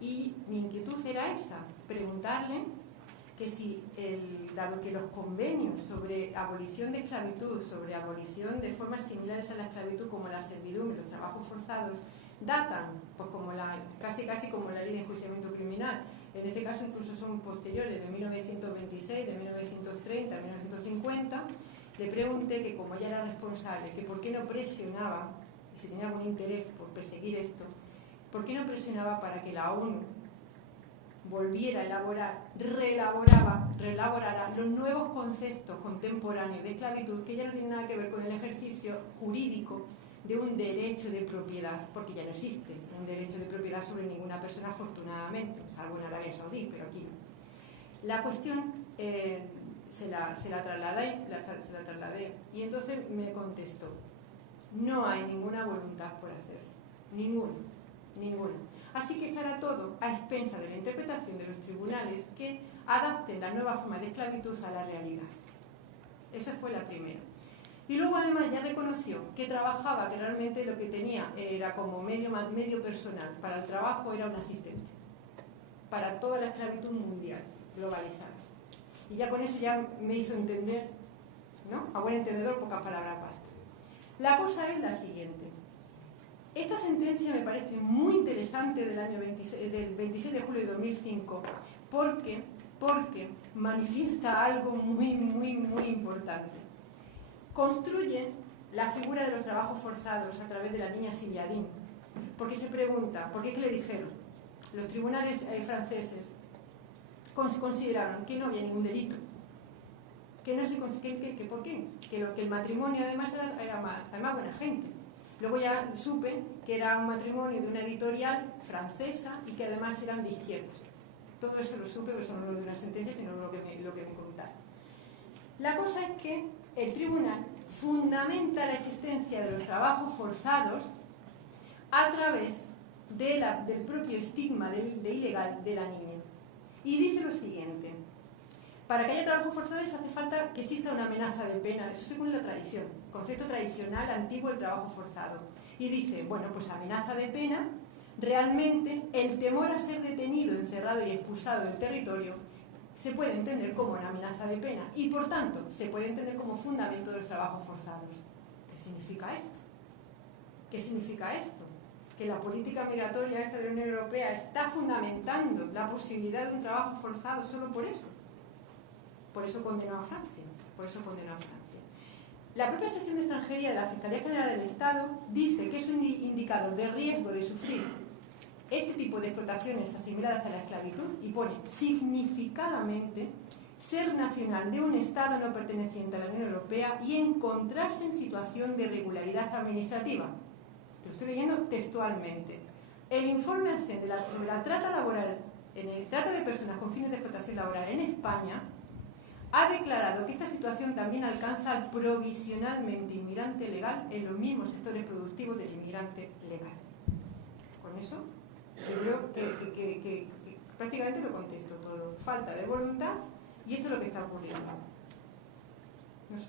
y mi inquietud era esa, preguntarle que si, dado que los convenios sobre abolición de esclavitud, sobre abolición de formas similares a la esclavitud como la servidumbre, los trabajos forzados, datan, pues casi como la ley de enjuiciamiento criminal, en este caso incluso son posteriores, de 1926, de 1930, de 1950, le pregunté que como ella era responsable, que por qué no presionaba, si tenía algún interés por perseguir esto, por qué no presionaba para que la ONU volviera a elaborar, reelaborara los nuevos conceptos contemporáneos de esclavitud que ya no tienen nada que ver con el ejercicio jurídico de un derecho de propiedad, porque ya no existe un derecho de propiedad sobre ninguna persona, afortunadamente, salvo en Arabia Saudí, pero aquí no. La cuestión se la trasladé y entonces me contestó: no hay ninguna voluntad por hacer. ninguno, ninguno. Así que estará todo a expensa de la interpretación de los tribunales que adapten la nueva forma de esclavitud a la realidad. Esa fue la primera. Y luego además ya reconoció que trabajaba, que realmente lo que tenía era como medio personal. Para el trabajo era un asistente. Para toda la esclavitud mundial, globalizada. Y ya con eso ya me hizo entender, ¿no? A buen entendedor, pocas palabras basta. La cosa es la siguiente. Esta sentencia me parece muy interesante del 26 de julio de 2005 porque manifiesta algo muy importante. Construye la figura de los trabajos forzados a través de la niña Siliadín, porque se pregunta, ¿por qué le dijeron? Los tribunales franceses consideraron que no había ningún delito, ¿por qué? Que el matrimonio además era además buena gente. Luego ya supe que era un matrimonio de una editorial francesa y que además eran de izquierdas. Todo eso lo supe, pero eso no lo de una sentencia, sino lo que me contaron. La cosa es que el tribunal fundamenta la existencia de los trabajos forzados a través del propio estigma de ilegal de la niña. Y dice lo siguiente: para que haya trabajos forzados hace falta que exista una amenaza de pena, eso según la tradición, concepto tradicional antiguo del trabajo forzado. Y dice, bueno, pues amenaza de pena, realmente el temor a ser detenido, encerrado y expulsado del territorio se puede entender como una amenaza de pena y por tanto se puede entender como fundamento de los trabajos forzados. ¿Qué significa esto? ¿Qué significa esto? Que la política migratoria esta de la Unión Europea está fundamentando la posibilidad de un trabajo forzado solo por eso. Por eso condenó a Francia. La propia sección de extranjería de la Fiscalía General del Estado dice que es un indicador de riesgo de sufrir este tipo de explotaciones asimiladas a la esclavitud y pone significadamente ser nacional de un Estado no perteneciente a la Unión Europea y encontrarse en situación de irregularidad administrativa. Lo estoy leyendo textualmente. El informe sobre la trata laboral, en el trata de personas con fines de explotación laboral en España, ha declarado que esta situación también alcanza al provisionalmente inmigrante legal en los mismos sectores productivos del inmigrante legal. Con eso, yo creo que prácticamente lo contesto todo. Falta de voluntad y esto es lo que está ocurriendo. No sé.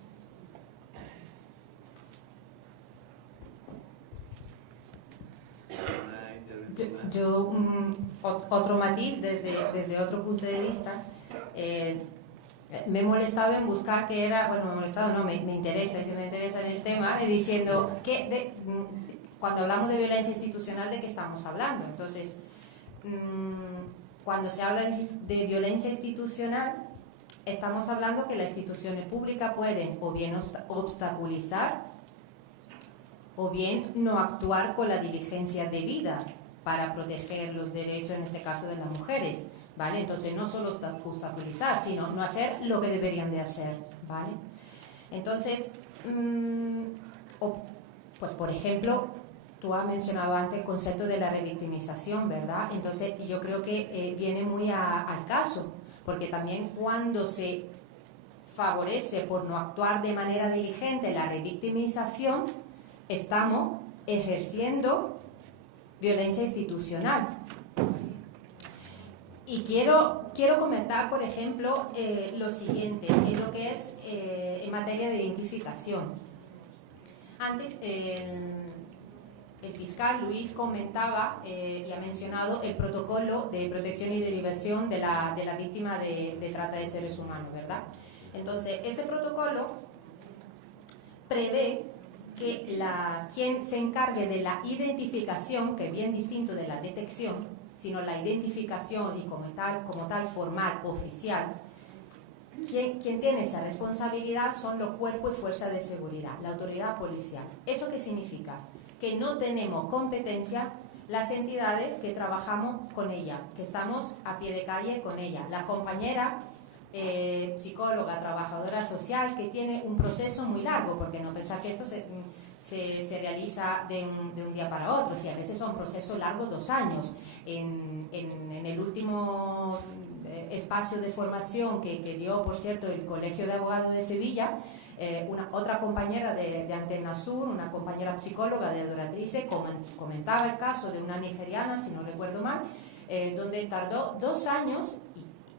Otro matiz desde otro punto de vista. Me he molestado en buscar qué era, bueno, me he molestado, no, me interesa en el tema, diciendo que cuando hablamos de violencia institucional, ¿de qué estamos hablando? Entonces, cuando se habla de violencia institucional, estamos hablando que las instituciones públicas pueden o bien obstaculizar o bien no actuar con la diligencia debida para proteger los derechos, en este caso de las mujeres, ¿vale? Entonces no solo obstaculizar, sino no hacer lo que deberían de hacer, ¿vale? Entonces, pues por ejemplo, tú has mencionado antes el concepto de la revictimización, ¿verdad? Entonces yo creo que viene muy al caso, porque también cuando se favorece por no actuar de manera diligente la revictimización, estamos ejerciendo violencia institucional. Y quiero comentar, por ejemplo, lo siguiente, en lo que es en materia de identificación. Antes, el fiscal Luis comentaba y ha mencionado el protocolo de protección y derivación de la víctima de trata de seres humanos, ¿verdad? Entonces, ese protocolo prevé que quien se encargue de la identificación, que es bien distinto de la detección, sino la identificación y como tal formal, oficial, quien tiene esa responsabilidad son los cuerpos y fuerzas de seguridad, la autoridad policial. ¿Eso qué significa? Que no tenemos competencia las entidades que trabajamos con ella, que estamos a pie de calle con ella. La compañera psicóloga, trabajadora social, que tiene un proceso muy largo, porque no pensar que esto se realiza de un día para otro, a veces son procesos largos, 2 años. En el último espacio de formación que dio, por cierto, el Colegio de Abogados de Sevilla, otra compañera de Antena Sur, una compañera psicóloga de Adoratrice, comentaba el caso de una nigeriana, si no recuerdo mal, donde tardó 2 años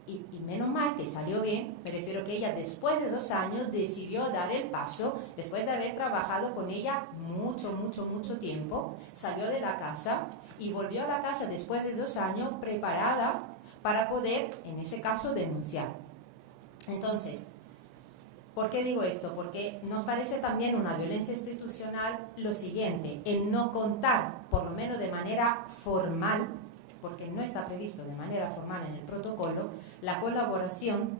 y menos mal que salió bien. Me refiero que ella después de 2 años decidió dar el paso, después de haber trabajado con ella mucho tiempo, salió de la casa y volvió a la casa después de 2 años preparada para poder, en ese caso, denunciar. Entonces, ¿por qué digo esto? Porque nos parece también una violencia institucional lo siguiente, el no contar, por lo menos de manera formal, porque no está previsto de manera formal en el protocolo, la colaboración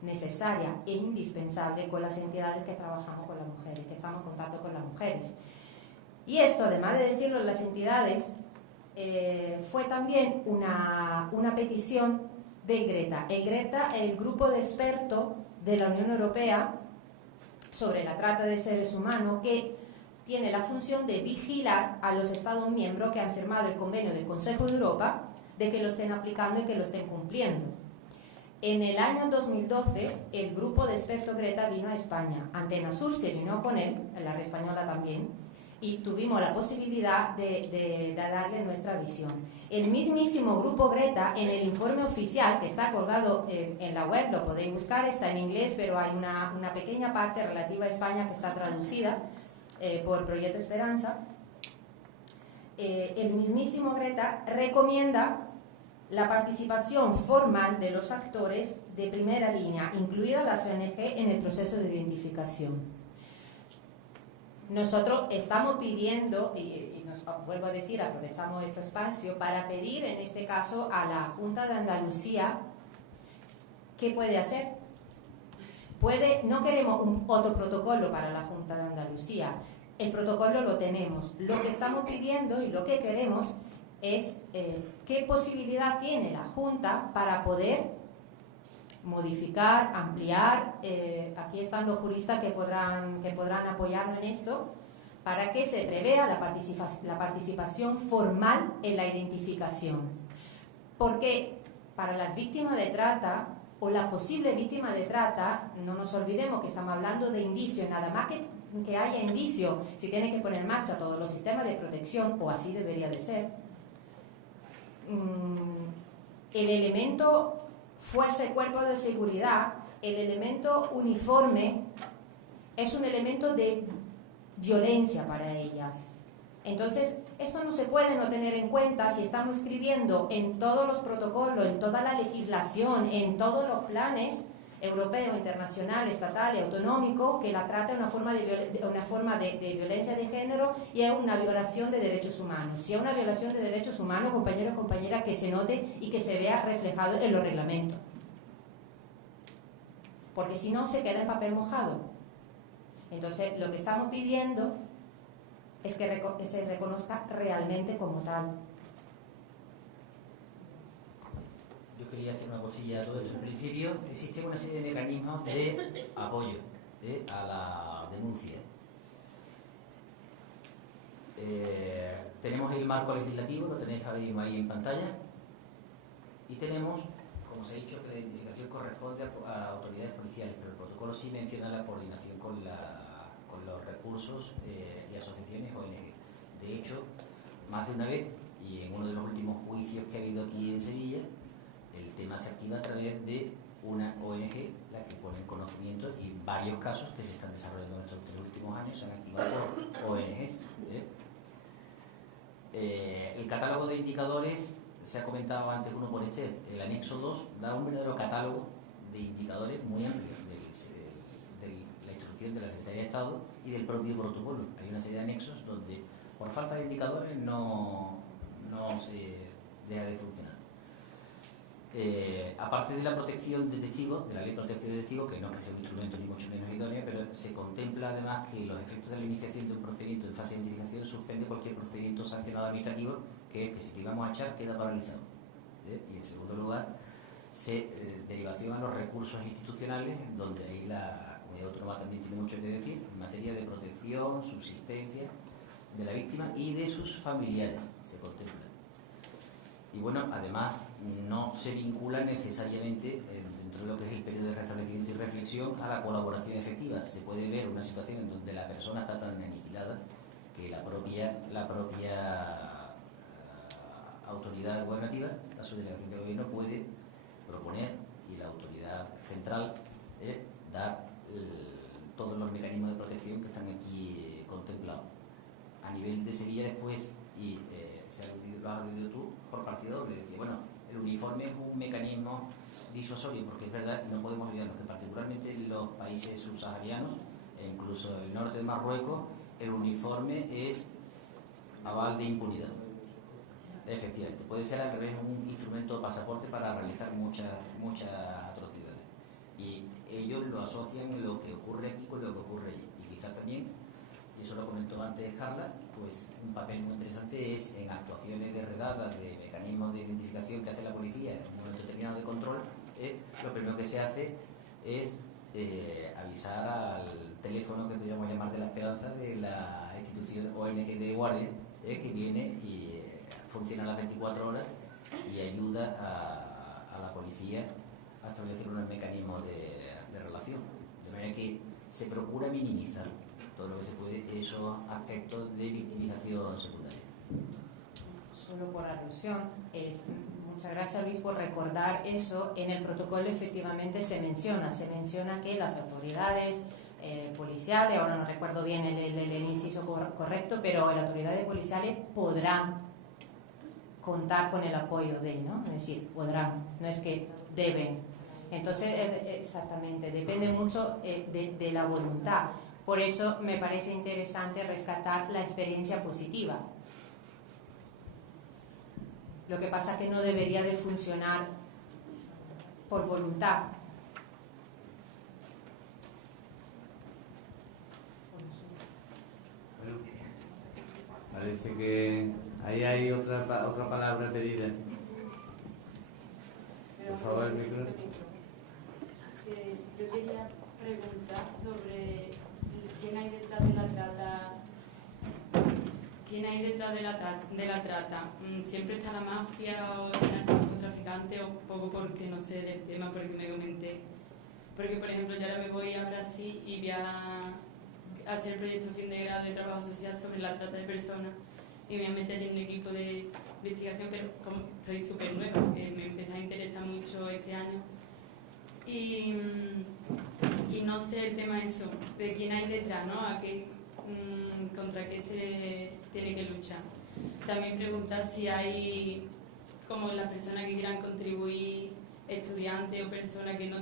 necesaria e indispensable con las entidades que trabajamos con las mujeres, que estamos en contacto con las mujeres. Y esto, además de decirlo en las entidades, fue también una petición del GRETA. El GRETA es el grupo de expertos de la Unión Europea sobre la trata de seres humanos, que tiene la función de vigilar a los Estados miembros que han firmado el convenio del Consejo de Europa de que lo estén aplicando y que lo estén cumpliendo. En el año 2012, el grupo de expertos GRETA vino a España. Antena Sur se vino con él, la red española también, y tuvimos la posibilidad de darle nuestra visión. El mismísimo grupo GRETA, en el informe oficial que está colgado en la web, lo podéis buscar, está en inglés, pero hay una pequeña parte relativa a España que está traducida por Proyecto Esperanza. El mismísimo GRETA recomienda la participación formal de los actores de primera línea, incluidas las ONG, en el proceso de identificación. Nosotros estamos pidiendo, y vuelvo a decir, aprovechamos este espacio para pedir en este caso a la Junta de Andalucía qué puede hacer. No queremos otro protocolo para la Junta de Andalucía, el protocolo lo tenemos. Lo que estamos pidiendo y lo que queremos es qué posibilidad tiene la Junta para poder modificar, ampliar. Aquí están los juristas que podrán apoyarnos en esto, para que se prevea la participación formal en la identificación. Porque para las víctimas de trata o la posible víctima de trata, no nos olvidemos que estamos hablando de indicio, nada más que haya indicio, si tiene que poner en marcha todos los sistemas de protección, o así debería de ser. El elemento fuerza y cuerpo de seguridad, el elemento uniforme, es un elemento de violencia para ellas. Entonces, esto no se puede no tener en cuenta si estamos escribiendo en todos los protocolos, en toda la legislación, en todos los planes europeo, internacional, estatal y autonómico, que la trata es una forma de violencia de género y es una violación de derechos humanos. Si es una violación de derechos humanos, compañeros y compañeras, que se note y que se vea reflejado en los reglamentos. Porque si no, se queda en papel mojado. Entonces, lo que estamos pidiendo es que se reconozca realmente como tal. Yo quería hacer una cosilla a todo esto. En principio, existe una serie de mecanismos de apoyo a la denuncia. Tenemos el marco legislativo, lo tenéis ahora mismo ahí en pantalla, y tenemos, como se ha dicho, que la identificación corresponde a autoridades policiales, pero el protocolo sí menciona la coordinación con los recursos y asociaciones ONG. De hecho, más de una vez, y en uno de los últimos juicios que ha habido aquí en Sevilla, el tema se activa a través de una ONG, la que pone en conocimiento, y varios casos que se están desarrollando en estos 3 últimos años se han activado por ONGs. El catálogo de indicadores, se ha comentado antes uno por el anexo 2, da un verdadero catálogo de indicadores muy amplio de la instrucción de la Secretaría de Estado y del propio protocolo. Hay una serie de anexos donde, por falta de indicadores, no se deja de funcionar. Aparte de la protección de testigos, de la ley de protección de testigos, que no es que sea un instrumento ni mucho menos idóneo, pero se contempla además que los efectos de la iniciación de un procedimiento en fase de identificación suspende cualquier procedimiento sancionado administrativo, que es que si te íbamos a echar queda paralizado. Y en segundo lugar, derivación a los recursos institucionales, donde ahí la comunidad autónoma también tiene mucho que decir en materia de protección, subsistencia de la víctima y de sus familiares, se contempla. Y bueno, además no se vincula necesariamente, dentro dentro de lo que es el periodo de restablecimiento y reflexión, a la colaboración efectiva. Se puede ver una situación en donde la persona está tan aniquilada que la propia autoridad gubernativa, la subdelegación de gobierno, puede proponer, y la autoridad central dar todos los mecanismos de protección que están aquí contemplados. A nivel de Sevilla después, y lo has aludido tú, por partida doble, decía, bueno, el uniforme es un mecanismo disuasorio, porque es verdad, no podemos olvidarnos que particularmente en los países subsaharianos, e incluso en el norte de Marruecos, el uniforme es aval de impunidad. Efectivamente, puede ser al revés un instrumento de pasaporte para realizar muchas atrocidades. Y ellos lo asocian lo que ocurre aquí con lo que ocurre allí. Y quizás también, y eso lo comentó antes Carla, pues un papel muy interesante es en actuaciones de redadas, de mecanismos de identificación que hace la policía en un momento determinado de control, lo primero que se hace es avisar al teléfono que podríamos llamar de la esperanza de la institución ONG de guardia, que viene y funciona a las 24 horas y ayuda a la policía a establecer unos mecanismos de relación. De manera que se procura minimizar todo lo que se puede esos aspectos de victimización secundaria. Solo por alusión, muchas gracias Luis por recordar eso. En el protocolo efectivamente se menciona que las autoridades policiales, ahora no recuerdo bien el inciso correcto, pero las autoridades policiales podrán contar con el apoyo de, ¿no? Es decir, podrán, no es que deben. Entonces, exactamente, depende mucho de la voluntad. Por eso me parece interesante rescatar la experiencia positiva. Lo que pasa es que no debería de funcionar por voluntad. Bueno, parece que ahí hay otra palabra pedida. Por favor, el micrófono. Yo quería preguntar sobre quién hay detrás de la trata. ¿Quién hay detrás de la trata? ¿Siempre está la mafia o el narcotraficante o poco porque no sé del tema, porque me comenté? Porque, por ejemplo, yo ahora me voy a Brasil y voy a hacer el proyecto fin de grado de trabajo social sobre la trata de personas y me voy a meter en un equipo de investigación, pero como estoy súper nueva, me empezó a interesar mucho este año. Y no sé el tema eso, de quién hay detrás, ¿no? Contra qué se tiene que luchar. También preguntar si hay, como las personas que quieran contribuir, estudiantes o personas que no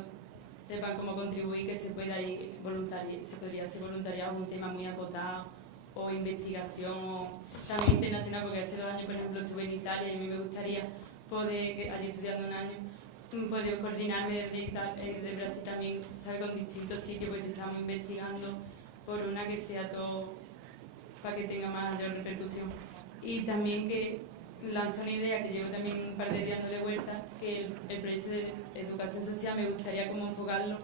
sepan cómo contribuir, que se pueda ir se podría hacer voluntariado, un tema muy acotado, o investigación, o también internacional, porque hace 2 años, por ejemplo, estuve en Italia y a mí me gustaría poder, que allí estudiando 1 año, poder coordinarme de Brasil también, ¿sabe? Con distintos sitios, pues estamos investigando por una que sea todo para que tenga mayor repercusión. Y también que lanza una idea que llevo también un par de días dándole vuelta, que el proyecto de educación social me gustaría como enfocarlo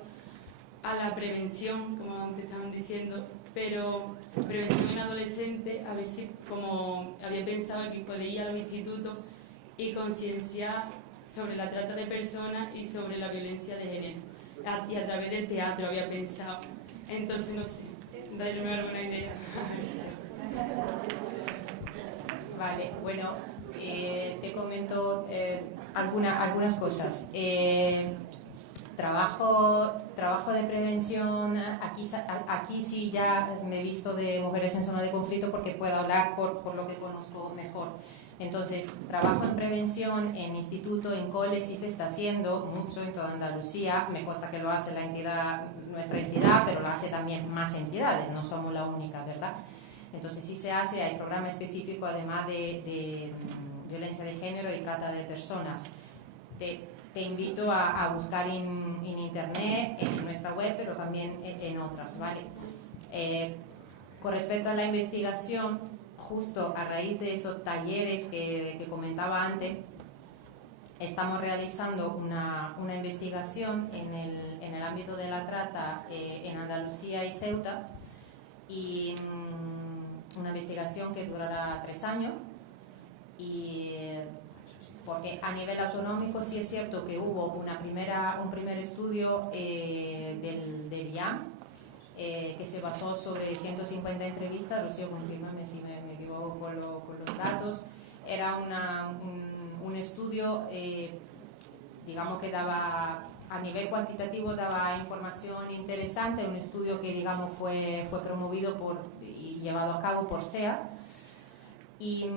a la prevención, como antes estaban diciendo, pero prevención en adolescentes, a ver si, como había pensado, que podía ir a los institutos y concienciar sobre la trata de personas y sobre la violencia de género. Y a través del teatro había pensado. Entonces, no sé, darme alguna idea. Vale, bueno, te comento algunas cosas. Trabajo de prevención, aquí sí ya me he visto de mujeres en zona de conflicto porque puedo hablar por lo que conozco mejor. Entonces, trabajo en prevención en instituto, en cole, sí se está haciendo mucho en toda Andalucía. Me consta que lo hace nuestra entidad, pero lo hace también más entidades, no somos la única, ¿verdad? Entonces sí se hace, hay programa específico además de violencia de género y trata de personas. Te invito a buscar en internet, en nuestra web, pero también en otras, ¿vale? Con respecto a la investigación, justo a raíz de esos talleres que comentaba antes, estamos realizando una investigación en el ámbito de la trata en Andalucía y Ceuta, y una investigación que durará 3 años y porque a nivel autonómico sí es cierto que hubo un primer estudio del IAM que se basó sobre 150 entrevistas. Rocío, confírmame si me equivoco con los datos. Era un estudio, digamos, que daba, a nivel cuantitativo, daba información interesante, un estudio que, digamos, fue promovido y llevado a cabo por SEA, y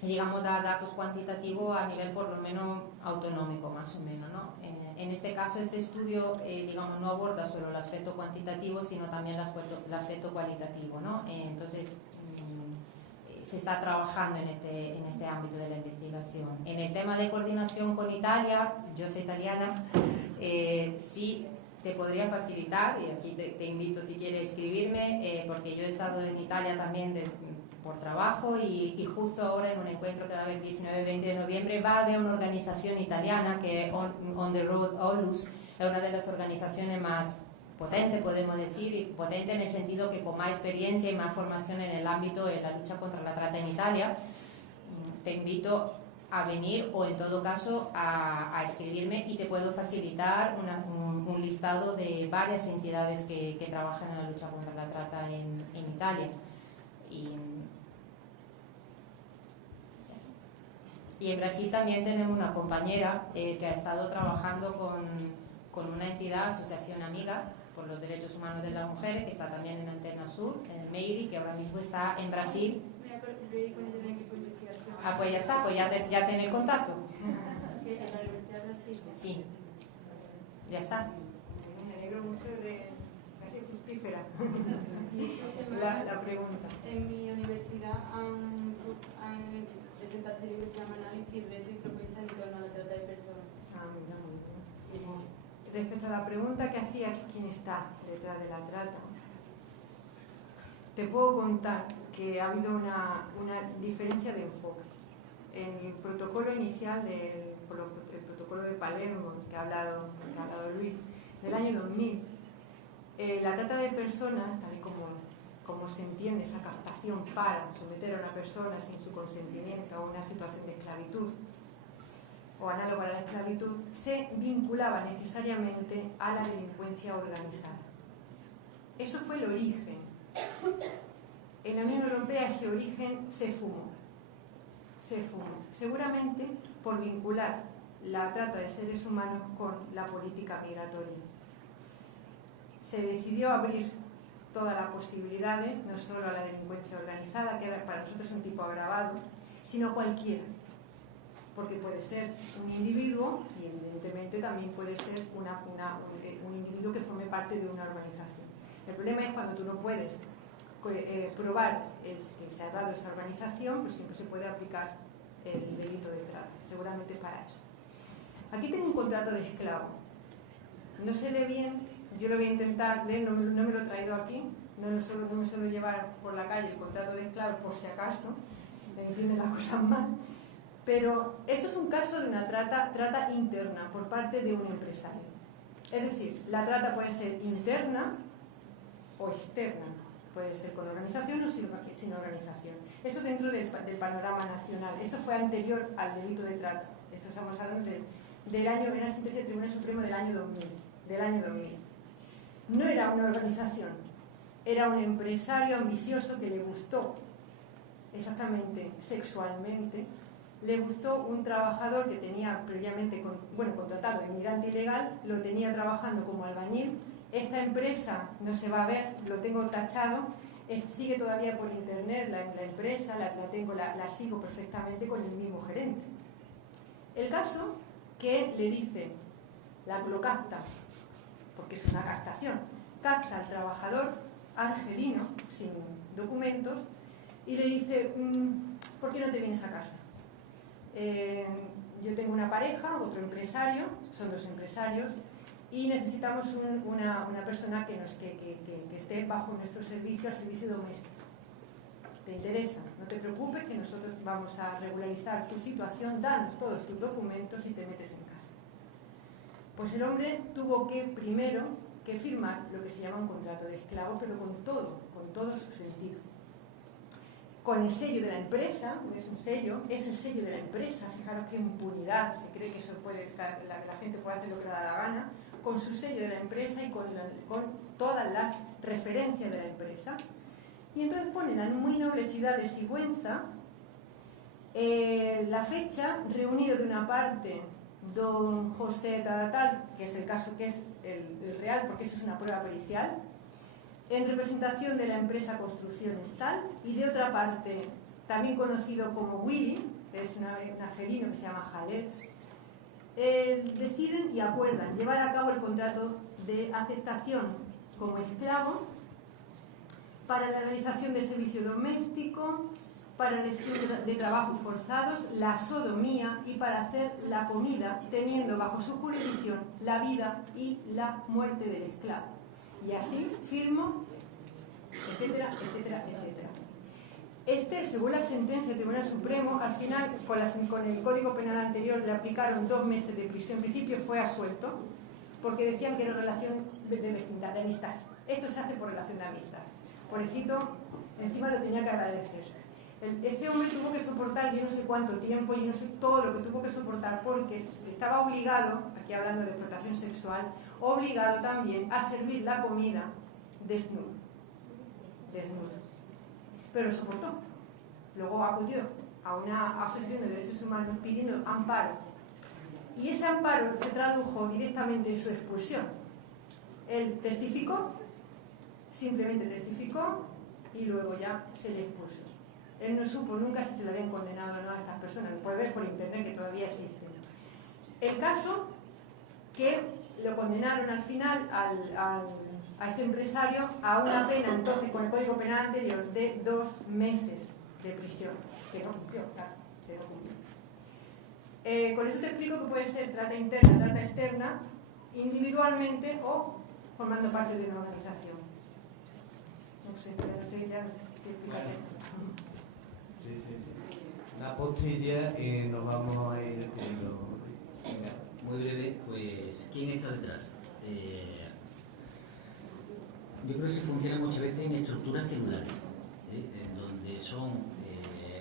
digamos, da datos cuantitativos a nivel por lo menos autonómico, más o menos, ¿no? En este caso, este estudio, digamos, no aborda solo el aspecto cuantitativo, sino también el aspecto cualitativo, ¿no? Entonces, se está trabajando en este ámbito de la investigación. En el tema de coordinación con Italia, yo soy italiana, sí te podría facilitar, y aquí te invito si quieres escribirme, porque yo he estado en Italia también por trabajo, y justo ahora en un encuentro que va a haber 19-20 de noviembre va a haber una organización italiana que es On the Road Onlus, es una de las organizaciones más potente, podemos decir, y potente en el sentido que con más experiencia y más formación en el ámbito de la lucha contra la trata en Italia. Te invito a venir, o en todo caso a escribirme, y te puedo facilitar un listado de varias entidades que trabajan en la lucha contra la trata en Italia. Y en Brasil también tenemos una compañera que ha estado trabajando con una entidad, Asociación Amiga por los Derechos Humanos de las Mujeres, que está también en Antena Sur, en Meiri, que ahora mismo está en Brasil. Ah, pues ya está, pues ya tenés el contacto. Sí, ya está. Me alegro mucho de casi fructífera la pregunta. En mi universidad han presentado libros que se llaman Análisis, Reto y Propuestas en torno a la trata de personas. Respecto a la pregunta que hacía, ¿quién está detrás de la trata? Te puedo contar que ha habido una diferencia de enfoque. En el protocolo inicial el protocolo de Palermo, que ha hablado Luis, del año 2000, la trata de personas, tal y como se entiende esa captación para someter a una persona sin su consentimiento a una situación de esclavitud o análoga a la esclavitud, se vinculaba necesariamente a la delincuencia organizada. Eso fue el origen. En la Unión Europea ese origen se fumó. Seguramente por vincular la trata de seres humanos con la política migratoria. Se decidió abrir todas las posibilidades, no solo a la delincuencia organizada, que para nosotros es un tipo agravado, sino cualquiera. Porque puede ser un individuo, y evidentemente también puede ser un individuo que forme parte de una organización. El problema es cuando tú no puedes probar que se ha dado esa organización, pues siempre se puede aplicar el delito de trata, seguramente para eso. Aquí tengo un contrato de esclavo. No se lee bien, yo lo voy a intentar leer, no me lo he traído aquí, no me suelo llevar por la calle el contrato de esclavo por si acaso, me entienden las cosas mal. Pero esto es un caso de una trata interna por parte de un empresario. Es decir, la trata puede ser interna o externa. Puede ser con organización o sin organización. Esto dentro del panorama nacional. Esto fue anterior al delito de trata. Esto estamos hablando del año, era sentencia del Tribunal Supremo del año 2000. No era una organización, era un empresario ambicioso que le gustó exactamente sexualmente. Le gustó un trabajador que tenía previamente contratado, inmigrante ilegal, lo tenía trabajando como albañil. Esta empresa no se va a ver, lo tengo tachado, sigue todavía por internet la empresa, la sigo perfectamente con el mismo gerente. El caso que le dice, lo capta, porque es una captación, capta al trabajador argelino, sin documentos, y le dice, ¿por qué no te vienes a casa? Yo tengo una pareja, otro empresario, son dos empresarios, y necesitamos una persona que esté bajo nuestro servicio, al servicio doméstico. ¿Te interesa? No te preocupes, que nosotros vamos a regularizar tu situación, danos todos tus documentos y te metes en casa. Pues el hombre tuvo primero que firmar lo que se llama un contrato de esclavo, pero con todo su sentido. con el sello de la empresa, es un sello, es el sello de la empresa, fijaros qué impunidad, se cree que eso puede, la gente puede hacer lo que le da la gana, con su sello de la empresa y con todas las referencias de la empresa. Y entonces ponen a muy noble ciudad de Sigüenza la fecha, reunido de una parte don José tal, que es el caso, que es el real, porque eso es una prueba pericial, en representación de la empresa Construcciones tal, y de otra parte, también conocido como Willy, que es un angelino que se llama Jalet, deciden y acuerdan llevar a cabo el contrato de aceptación como esclavo para la realización de servicio doméstico, para el estudio de trabajos forzados, la sodomía y para hacer la comida, teniendo bajo su jurisdicción la vida y la muerte del esclavo. Y así firmo, etcétera, etcétera, etcétera. Según la sentencia del Tribunal Supremo, al final, con el Código Penal anterior, le aplicaron 2 meses de prisión. En principio fue absuelto, porque decían que era relación de vecindad, de amistad. Esto se hace por relación de amistad. Pobrecito, encima lo tenía que agradecer. Este hombre tuvo que soportar yo no sé cuánto tiempo, yo no sé todo lo que tuvo que soportar, porque estaba obligado, aquí hablando de explotación sexual, obligado también a servir la comida desnudo. Pero lo soportó. Luego acudió a una asociación de derechos humanos pidiendo amparo. Y ese amparo se tradujo directamente en su expulsión. Él testificó, simplemente testificó, y luego ya se le expulsó. Él no supo nunca si se le habían condenado o no a estas personas. Lo puede ver por internet, que todavía existen. El caso que lo condenaron al final a este empresario a una pena, entonces, con el Código Penal anterior, de 2 meses de prisión. Que no cumplió, claro, que no cumplió. Con eso te explico que puede ser trata interna, trata externa, individualmente o formando parte de una organización. No sé, pero no sé ya si explica. Sí. Una postilla y nos vamos a ir despidiendo. Muy breve, pues, ¿quién está detrás? Yo creo que se funciona muchas veces en estructuras celulares, en donde son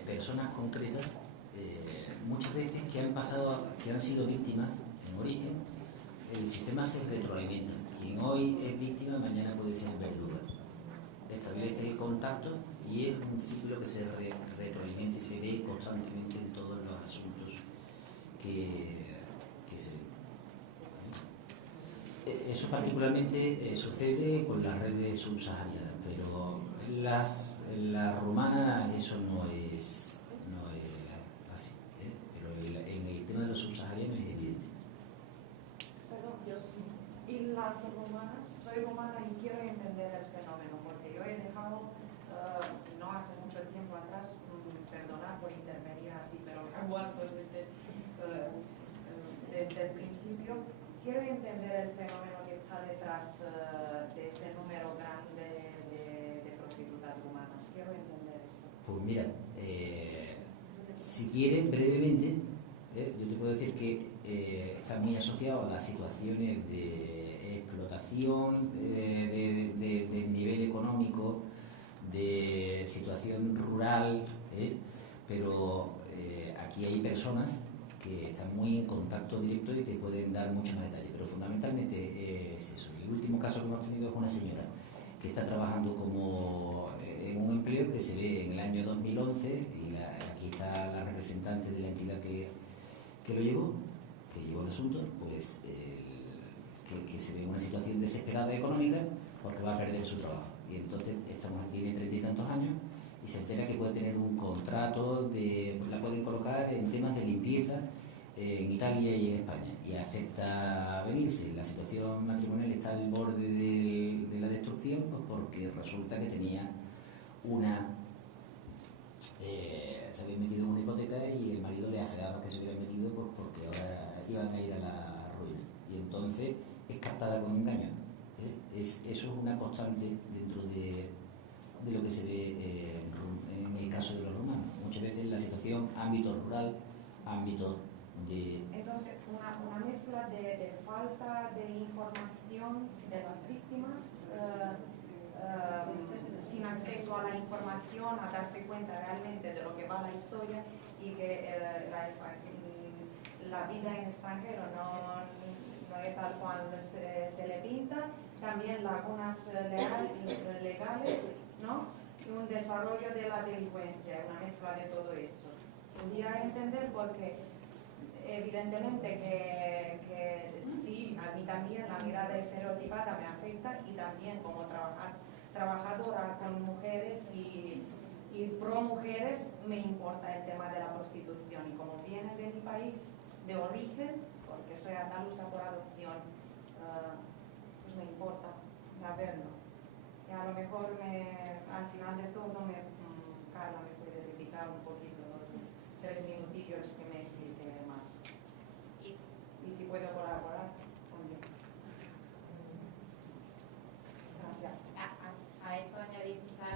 personas concretas, muchas veces que han sido víctimas en origen. El sistema se retroalimenta. Quien hoy es víctima, mañana puede ser verdugo. Establece el contacto y es un ciclo que se retroalimenta y se ve constantemente en todos los asuntos que se ven. Eso particularmente sucede con las redes subsaharianas, pero en la rumana eso no es así, pero en el tema de los subsaharianos es evidente. Perdón, yo sí. Y las rumanas, soy rumana y quiero entender el fenómeno, porque yo he dejado, no hace mucho tiempo atrás, perdonar por intervenir así, pero he vuelto desde el principio. Quiero entender el fenómeno que está detrás de ese número grande de prostitutas rumanas. Quiero entender esto. Pues mira, si quieren brevemente, yo te puedo decir que está muy asociado a las situaciones de explotación, de nivel económico, de situación rural, pero aquí hay personas que están muy en contacto directo y te pueden dar mucho más detalle, pero fundamentalmente es eso. El último caso que hemos tenido es una señora que está trabajando como en un empleo que se ve en el año 2011 y aquí está la representante de la entidad que lo llevó, que llevó el asunto, pues que se ve en una situación desesperada económica porque va a perder su trabajo. Y entonces tiene 30 y tantos años y se entera que puede tener un contrato, la pueden colocar en temas de limpieza en Italia y en España, y acepta venirse. La situación matrimonial está al borde de la destrucción, pues porque resulta que tenía se había metido en una hipoteca y el marido le afeaba que se hubiera metido porque ahora iban a ir a la ruina, y entonces es captada con engaño. Eso es una constante dentro de lo que se ve en el caso de los rumanos. Muchas veces la situación, ámbito rural, ámbito de... Entonces, una mezcla de falta de información de las víctimas, sin acceso a la información prostitución a darse cuenta realmente de lo que va la historia y que la vida en extranjero no es tal cual se le pinta, también lagunas legales, ¿no? Y un desarrollo de la delincuencia, una mezcla de todo eso. Podría entender porque evidentemente que sí, a mí también la mirada estereotipada me afecta y también como trabajadora con mujeres y pro mujeres me importa el tema de la prostitución y como viene de mi país de origen, porque soy andaluza por adopción, pues me importa saberlo. Y a lo mejor al final de todo Carla me puede dedicar un poquito, 3 minutillos que me explique más. Y si puedo colaborar, también. Gracias. A eso añadir quizá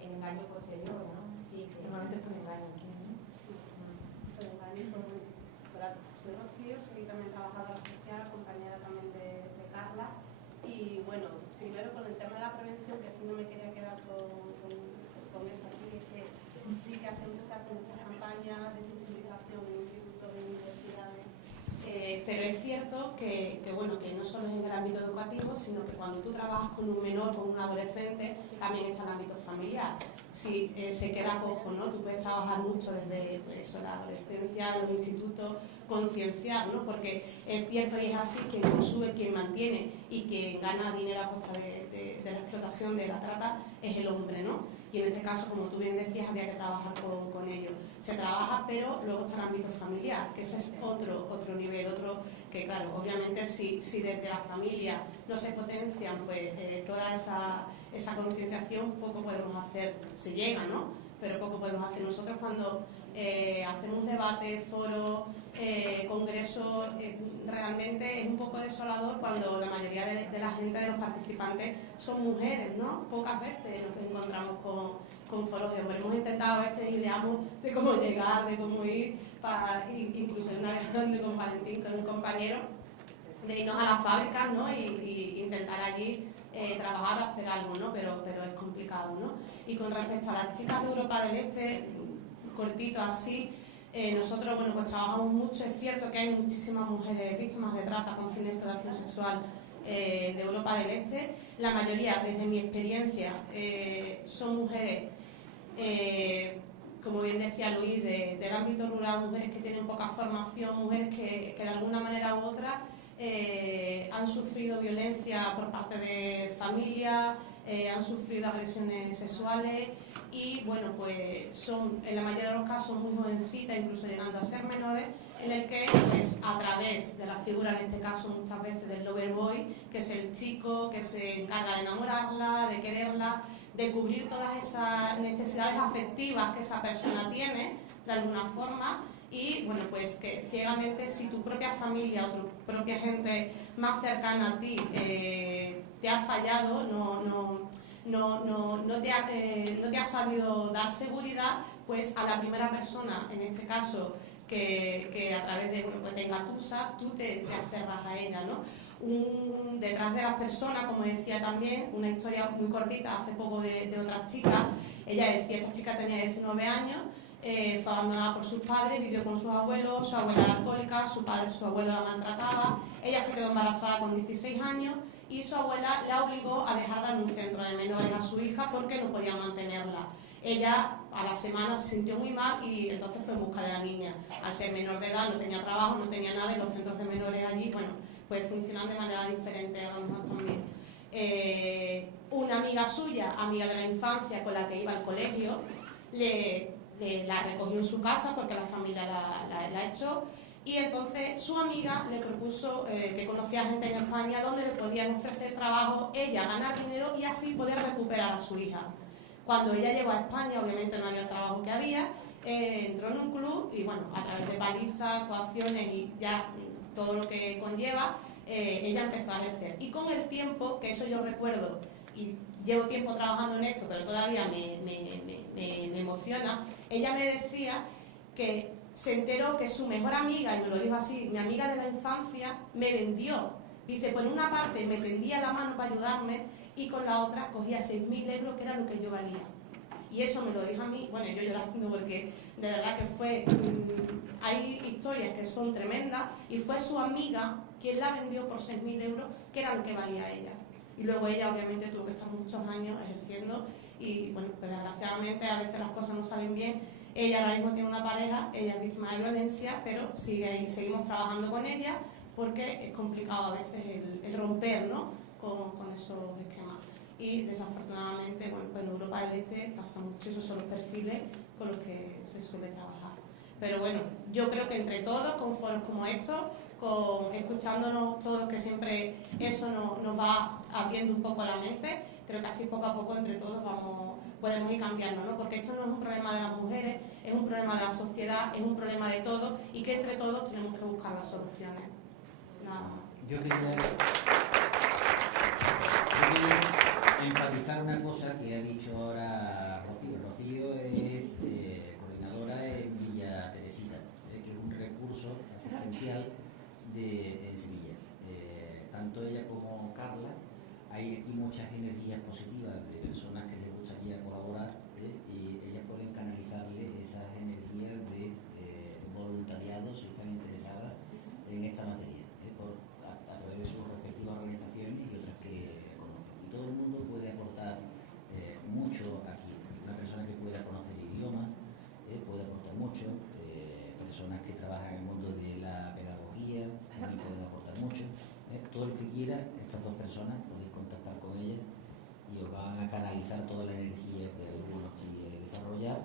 el engaño posterior, ¿no? Sí, que Normalmente por engaño. Por engaño, soy Rocío, soy también trabajadora social, compañera también de Carla. Y bueno, primero con el tema de la prevención, que si no me quería quedar con esto aquí, es que sí que hacen muchas campañas de sensibilización en institutos, en universidades, pero es cierto que no solo es en el ámbito educativo, sino que cuando tú trabajas con un menor, con un adolescente, también está el ámbito familiar. Si se queda cojo, ¿no? Tú puedes trabajar mucho desde la adolescencia, los institutos, concienciar, ¿no? Porque es cierto y es así, quien consume, quien mantiene y quien gana dinero a costa de la explotación, de la trata, es el hombre, ¿no? Y en este caso, como tú bien decías, había que trabajar con ellos. Se trabaja, pero luego está el ámbito familiar, que ese es otro nivel, que claro, obviamente si desde la familia no se potencian pues toda esa concienciación, poco podemos hacer, se llega, ¿no? Pero poco podemos hacer. Nosotros cuando hacemos debates, foros, congresos, realmente es un poco desolador cuando la mayoría de la gente, de los participantes, son mujeres, ¿no? Pocas veces nos encontramos con foros de hombres. Hemos intentado a veces ideamos de cómo llegar, de cómo ir, incluso una vez hablando con Valentín, con un compañero, de irnos a las fábricas, ¿no? Y intentar allí trabajar, hacer algo, ¿no? Pero es complicado, ¿no? Y con respecto a las chicas de Europa del Este, cortito así, nosotros, bueno, pues trabajamos mucho. Es cierto que hay muchísimas mujeres víctimas de trata con fines de explotación sexual de Europa del Este. La mayoría, desde mi experiencia, son mujeres, como bien decía Luis, del ámbito rural, mujeres que tienen poca formación, mujeres que de alguna manera u otra han sufrido violencia por parte de familia, han sufrido agresiones sexuales y bueno, pues son en la mayoría de los casos muy jovencitas, incluso llegando a ser menores, en el que pues a través de la figura, en este caso muchas veces del lover boy, que es el chico que se encarga de enamorarla, de quererla, de cubrir todas esas necesidades afectivas que esa persona tiene de alguna forma. Y bueno, pues que ciegamente, si tu propia familia o tu propia gente más cercana a ti te ha fallado, no te ha sabido dar seguridad, pues a la primera persona, en este caso, que a través de, bueno, pues te engatusa, tú te aferras a ella, ¿no? Detrás de las personas, como decía también, una historia muy cortita hace poco de otra chica. Ella decía, esta chica tenía 19 años, fue abandonada por sus padres, vivió con sus abuelos, su abuela era alcohólica, su abuelo la maltrataba, ella se quedó embarazada con 16 años y su abuela la obligó a dejarla en un centro de menores a su hija porque no podía mantenerla. Ella a la semana se sintió muy mal y entonces fue en busca de la niña. Al ser menor de edad no tenía trabajo, no tenía nada y los centros de menores allí, bueno, pues funcionan de manera diferente a lo mejor también. Una amiga suya, amiga de la infancia con la que iba al colegio, la recogió en su casa porque la familia la echó y entonces su amiga le propuso que conocía gente en España donde le podían ofrecer trabajo, ella ganar dinero y así poder recuperar a su hija. Cuando ella llegó a España, obviamente no había el trabajo que había, entró en un club y bueno, a través de palizas, coacciones y ya todo lo que conlleva, ella empezó a ejercer. Y con el tiempo, que eso yo recuerdo, y llevo tiempo trabajando en esto, pero todavía me emociona, ella me decía que se enteró que su mejor amiga, y me lo dijo así, mi amiga de la infancia, me vendió. Dice, pues en una parte me tendía la mano para ayudarme y con la otra cogía 6.000 euros, que era lo que yo valía. Y eso me lo dijo a mí, bueno, yo llorando porque de verdad que fue, hay historias que son tremendas, y fue su amiga quien la vendió por 6.000 euros, que era lo que valía ella. Y luego ella obviamente tuvo que estar muchos años ejerciendo, y bueno, pues desgraciadamente a veces las cosas no salen bien. Ella ahora mismo tiene una pareja, ella es víctima de violencia, pero seguimos trabajando con ella, porque es complicado a veces el romper, ¿no?, con esos esquemas. Y desafortunadamente, bueno, pues en Europa del Este pasa mucho, esos son los perfiles con los que se suele trabajar. Pero bueno, yo creo que entre todos, con foros como estos, escuchándonos todos, que siempre eso nos va abriendo un poco la mente, creo que así poco a poco entre todos podemos ir cambiando, ¿no? Porque esto no es un problema de las mujeres, es un problema de la sociedad, es un problema de todos, y que entre todos tenemos que buscar las soluciones. Nada más. Yo quería enfatizar una cosa que ha dicho ahora Rocío. Rocío es coordinadora en Villa Teresita, que es un recurso asistencial en Sevilla. Tanto ella como Carla, hay aquí muchas energías positivas de personas que les gustaría colaborar, y ellas pueden canalizarle esas energías de voluntariado si están interesadas en esta materia, a través de sus respectivas organizaciones y otras que conocen. Y todo el mundo puede aportar mucho aquí. Una persona que pueda conocer idiomas puede aportar mucho. Personas que trabajan en el mundo de la pedagogía también pueden aportar mucho. Todo el que quiera, estas dos personas, podéis contactar con ellas y os van a canalizar toda la energía que algunos quiere desarrollar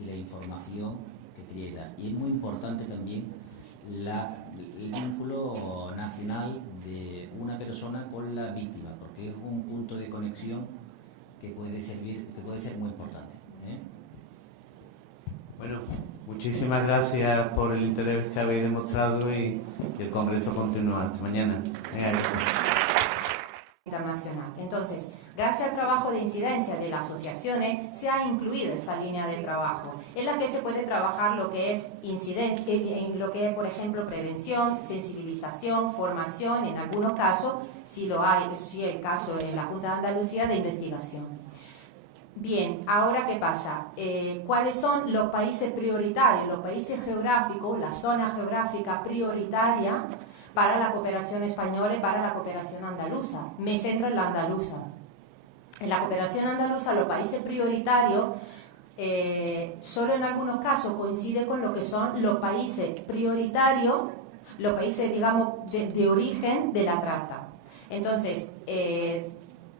y la información que quiere dar. Y es muy importante también el vínculo nacional de una persona con la víctima, porque es un punto de conexión que puede ser muy importante. Bueno, muchísimas gracias por el interés que habéis demostrado, y el Congreso continúa. Hasta mañana. Internacional. Entonces, gracias al trabajo de incidencia de las asociaciones, se ha incluido esta línea de trabajo, en la que se puede trabajar lo que es incidencia, en lo que es, por ejemplo, prevención, sensibilización, formación, en algunos casos, si el caso en la Junta de Andalucía, de investigación. Bien, ahora ¿qué pasa? ¿Cuáles son los países prioritarios, los países geográficos, la zona geográfica prioritaria para la cooperación española y para la cooperación andaluza? Me centro en la andaluza. En la cooperación andaluza, los países prioritarios, solo en algunos casos coincide con lo que son los países prioritarios, los países, digamos, de origen de la trata. Entonces,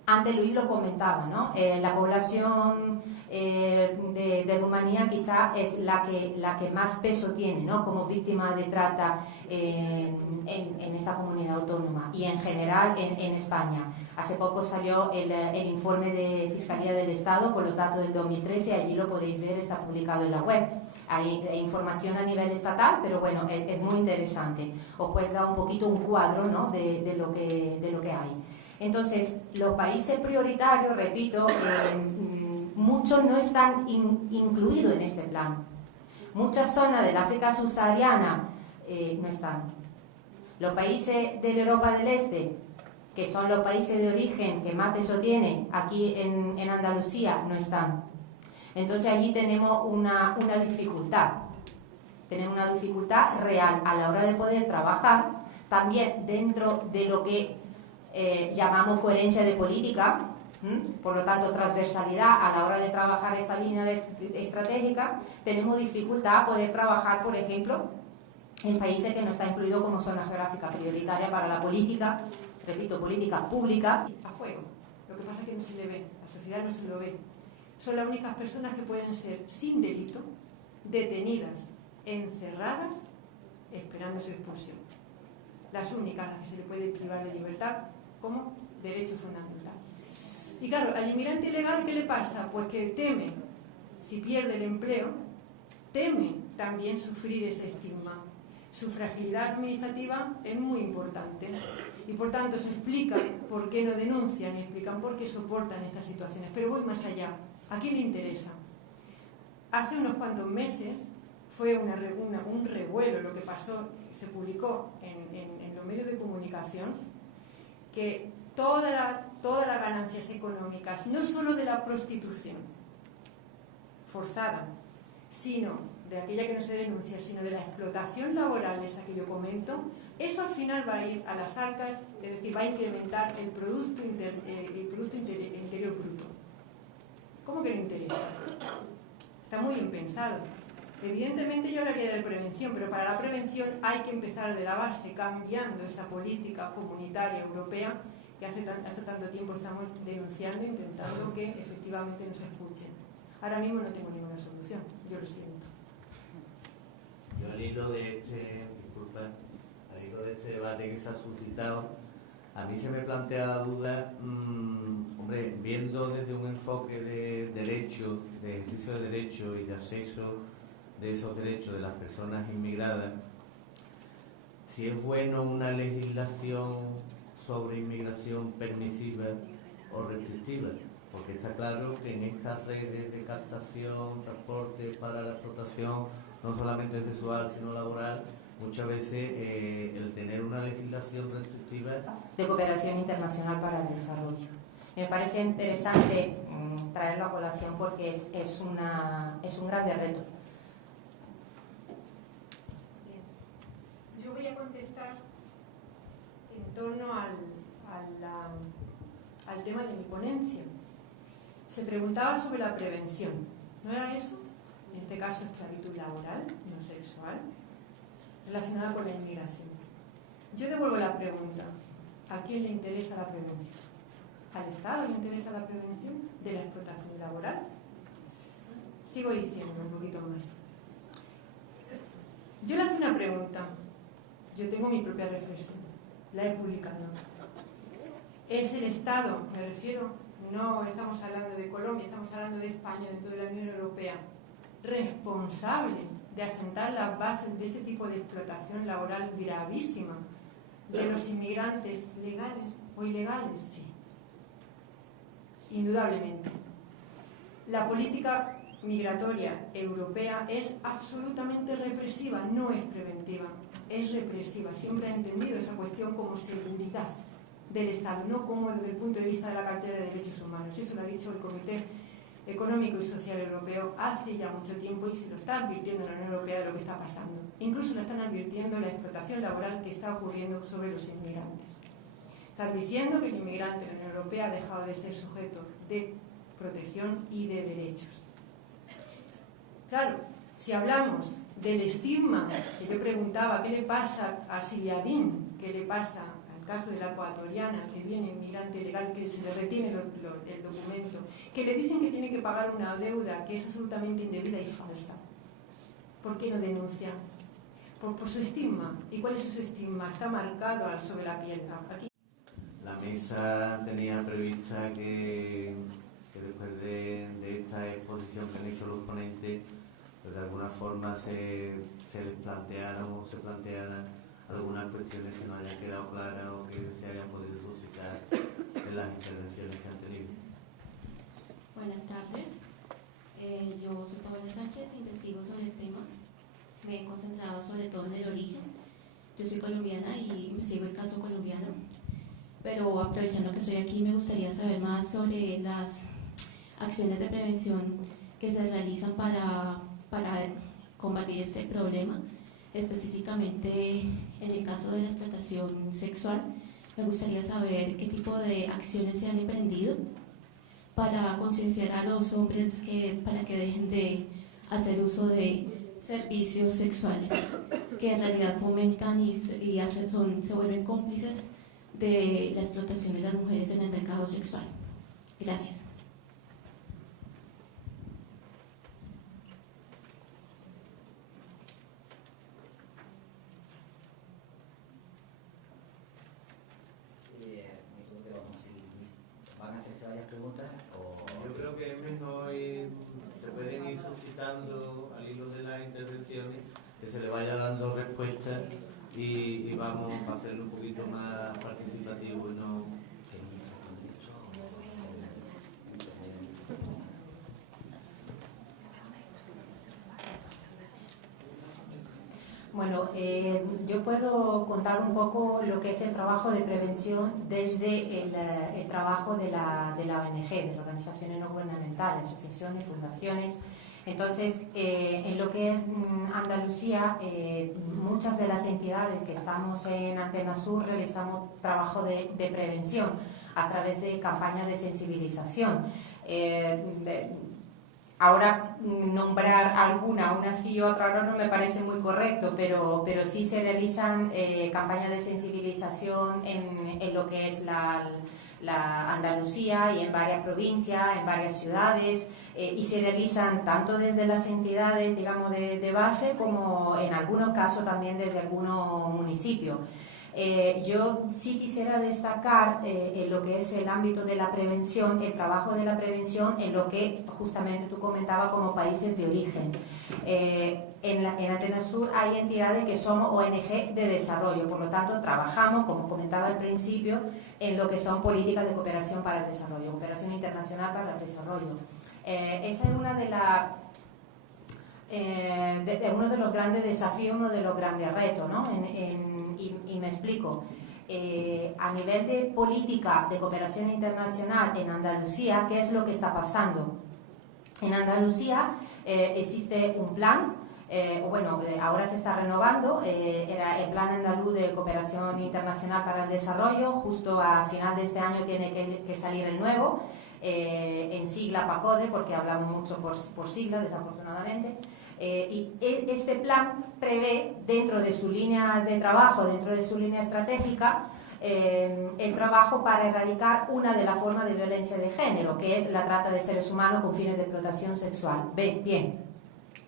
antes Luis lo comentaba, ¿no? La población de Rumanía quizá es la que más peso tiene, ¿no?, como víctima de trata en esa comunidad autónoma y en general en España. Hace poco salió el informe de Fiscalía del Estado con los datos del 2013, allí lo podéis ver, está publicado en la web. Hay información a nivel estatal, pero bueno, es muy interesante. Os puede dar un poquito un cuadro, ¿no?, de lo que hay. Entonces, los países prioritarios, repito, muchos no están incluidos en este plan. Muchas zonas del África subsahariana no están. Los países de la Europa del Este, que son los países de origen que más peso tienen, aquí en Andalucía no están. Entonces allí tenemos una dificultad. Tenemos una dificultad real a la hora de poder trabajar, también dentro de lo que llamamos coherencia de política, por lo tanto transversalidad a la hora de trabajar esta línea estratégica. Tenemos dificultad a poder trabajar, por ejemplo, en países que no está incluido como zona geográfica prioritaria para la política, repito, política pública. A fuego. Lo que pasa es que no se le ve, la sociedad no se lo ve. Son las únicas personas que pueden ser sin delito, detenidas, encerradas, esperando su expulsión. Las únicas a las que se le puede privar de libertad como derecho fundamental. Y claro, al inmigrante ilegal, ¿qué le pasa? Pues que teme, si pierde el empleo, teme también sufrir ese estigma. Su fragilidad administrativa es muy importante y por tanto se explican por qué no denuncian y explican por qué soportan estas situaciones. Pero voy más allá. ¿A quién le interesa? Hace unos cuantos meses fue un revuelo lo que pasó, se publicó en los medios de comunicación, que todas las ganancias económicas, no solo de la prostitución, forzada, sino de aquella que no se denuncia, sino de la explotación laboral, esa que yo comento, eso al final va a ir a las arcas, es decir, va a incrementar el Producto Interior Bruto. ¿Cómo que le interesa? Está muy bien pensado. Evidentemente yo hablaría de prevención, pero para la prevención hay que empezar de la base, cambiando esa política comunitaria europea que hace tanto tiempo estamos denunciando e intentando que efectivamente nos escuchen. Ahora mismo no tengo ninguna solución, yo lo siento. Yo al hilo de este debate que se ha suscitado, a mí se me plantea la duda, hombre, viendo desde un enfoque de derechos, de ejercicio de derechos y de acceso de esos derechos de las personas inmigradas, si es bueno una legislación sobre inmigración permisiva o restrictiva, porque está claro que en estas redes de captación, transporte para la explotación, no solamente sexual sino laboral, muchas veces el tener una legislación restrictiva de cooperación internacional para el desarrollo. Me parece interesante traerlo a colación porque es un grande reto. Yo voy a contestar en torno al tema de mi ponencia. Se preguntaba sobre la prevención, ¿no era eso? En este caso, esclavitud laboral, no sexual, relacionada con la inmigración. Yo devuelvo la pregunta, ¿a quién le interesa la prevención? ¿Al Estado le interesa la prevención de la explotación laboral? Sigo diciendo un poquito más. Yo le hago una pregunta, yo tengo mi propia reflexión, la he publicado. ¿Es el Estado, me refiero, no estamos hablando de Colombia, estamos hablando de España, dentro de la Unión Europea, responsable de asentar las bases de ese tipo de explotación laboral gravísima de los inmigrantes legales o ilegales? Sí, indudablemente. La política migratoria europea es absolutamente represiva, no es preventiva, es represiva. Siempre ha entendido esa cuestión como seguridad del Estado, no como desde el punto de vista de la cartera de derechos humanos. Eso lo ha dicho el Comité Económico y Social Europeo hace ya mucho tiempo y se lo está advirtiendo en la Unión Europea de lo que está pasando. Incluso lo están advirtiendo la explotación laboral que está ocurriendo sobre los inmigrantes. Están diciendo que el inmigrante en la Unión Europea ha dejado de ser sujeto de protección y de derechos. Claro, si hablamos del estigma, que yo preguntaba, ¿qué le pasa a Siliadín? ¿Qué le pasa al caso de la ecuatoriana que viene inmigrante ilegal, que se le retiene el documento, que le dicen que tiene que pagar una deuda que es absolutamente indebida y falsa? ¿Por qué no denuncia? Por su estigma. ¿Y cuál es su estigma? Está marcado sobre la piel. Aquí. La mesa tenía prevista que después de esta exposición que han hecho los ponentes, pues de alguna forma se les plantearan algunas cuestiones que no hayan quedado claras o que se hayan podido suscitar en las intervenciones que han tenido. Buenas tardes. Yo soy Paola Sánchez, investigo sobre el tema. Me he concentrado sobre todo en el origen. Yo soy colombiana y investigo el caso colombiano. Pero aprovechando que estoy aquí, me gustaría saber más sobre las acciones de prevención que se realizan para combatir este problema, específicamente en el caso de la explotación sexual. Me gustaría saber qué tipo de acciones se han emprendido para concienciar a los hombres para que dejen de hacer uso de servicios sexuales que en realidad fomentan y se vuelven cómplices de la explotación de las mujeres en el mercado sexual. Gracias. ¿Van a hacerse varias preguntas? Yo creo que es mejor se pueden ir suscitando al hilo de las intervenciones, que se le vaya dando respuestas y vamos a hacerlo un poquito más participativo y no... Bueno, yo puedo contar un poco lo que es el trabajo de prevención desde el trabajo de la ONG, de las organizaciones no gubernamentales, asociaciones, fundaciones, Entonces, en lo que es Andalucía, muchas de las entidades que estamos en Antena Sur realizamos trabajo de prevención a través de campañas de sensibilización. Ahora nombrar alguna, una sí y otra no me parece muy correcto, pero sí se realizan campañas de sensibilización en lo que es la Andalucía y en varias provincias, en varias ciudades, y se realizan tanto desde las entidades, digamos, de base, como en algunos casos también desde algunos municipios. Yo sí quisiera destacar en lo que es el ámbito de la prevención, el trabajo de la prevención en lo que justamente tú comentabas como países de origen. En Antena Sur hay entidades que somos ONG de desarrollo, por lo tanto trabajamos, como comentaba al principio, en lo que son políticas de cooperación para el desarrollo, cooperación internacional para el desarrollo. Esa es una de uno de los grandes desafíos, uno de los grandes retos, ¿no? Y me explico. A nivel de política de cooperación internacional en Andalucía, ¿qué es lo que está pasando? En Andalucía existe un plan, ahora se está renovando, era el Plan Andaluz de Cooperación Internacional para el Desarrollo, justo a final de este año tiene que salir el nuevo, en sigla PACODE, porque hablamos mucho por sigla, desafortunadamente. Y este plan prevé, dentro de su línea de trabajo, dentro de su línea estratégica, el trabajo para erradicar una de las formas de violencia de género, que es la trata de seres humanos con fines de explotación sexual. Bien,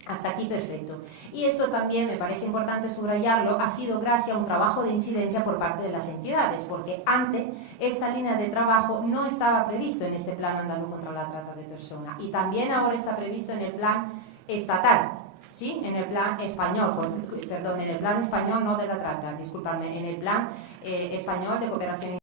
hasta aquí perfecto. Y esto también me parece importante subrayarlo, ha sido gracias a un trabajo de incidencia por parte de las entidades, porque antes esta línea de trabajo no estaba previsto en este Plan Andaluz contra la Trata de Personas, y también ahora está previsto en el plan estatal, ¿sí? En el plan español, perdón, en el plan español no de la trata, discúlpame, en el plan español de cooperación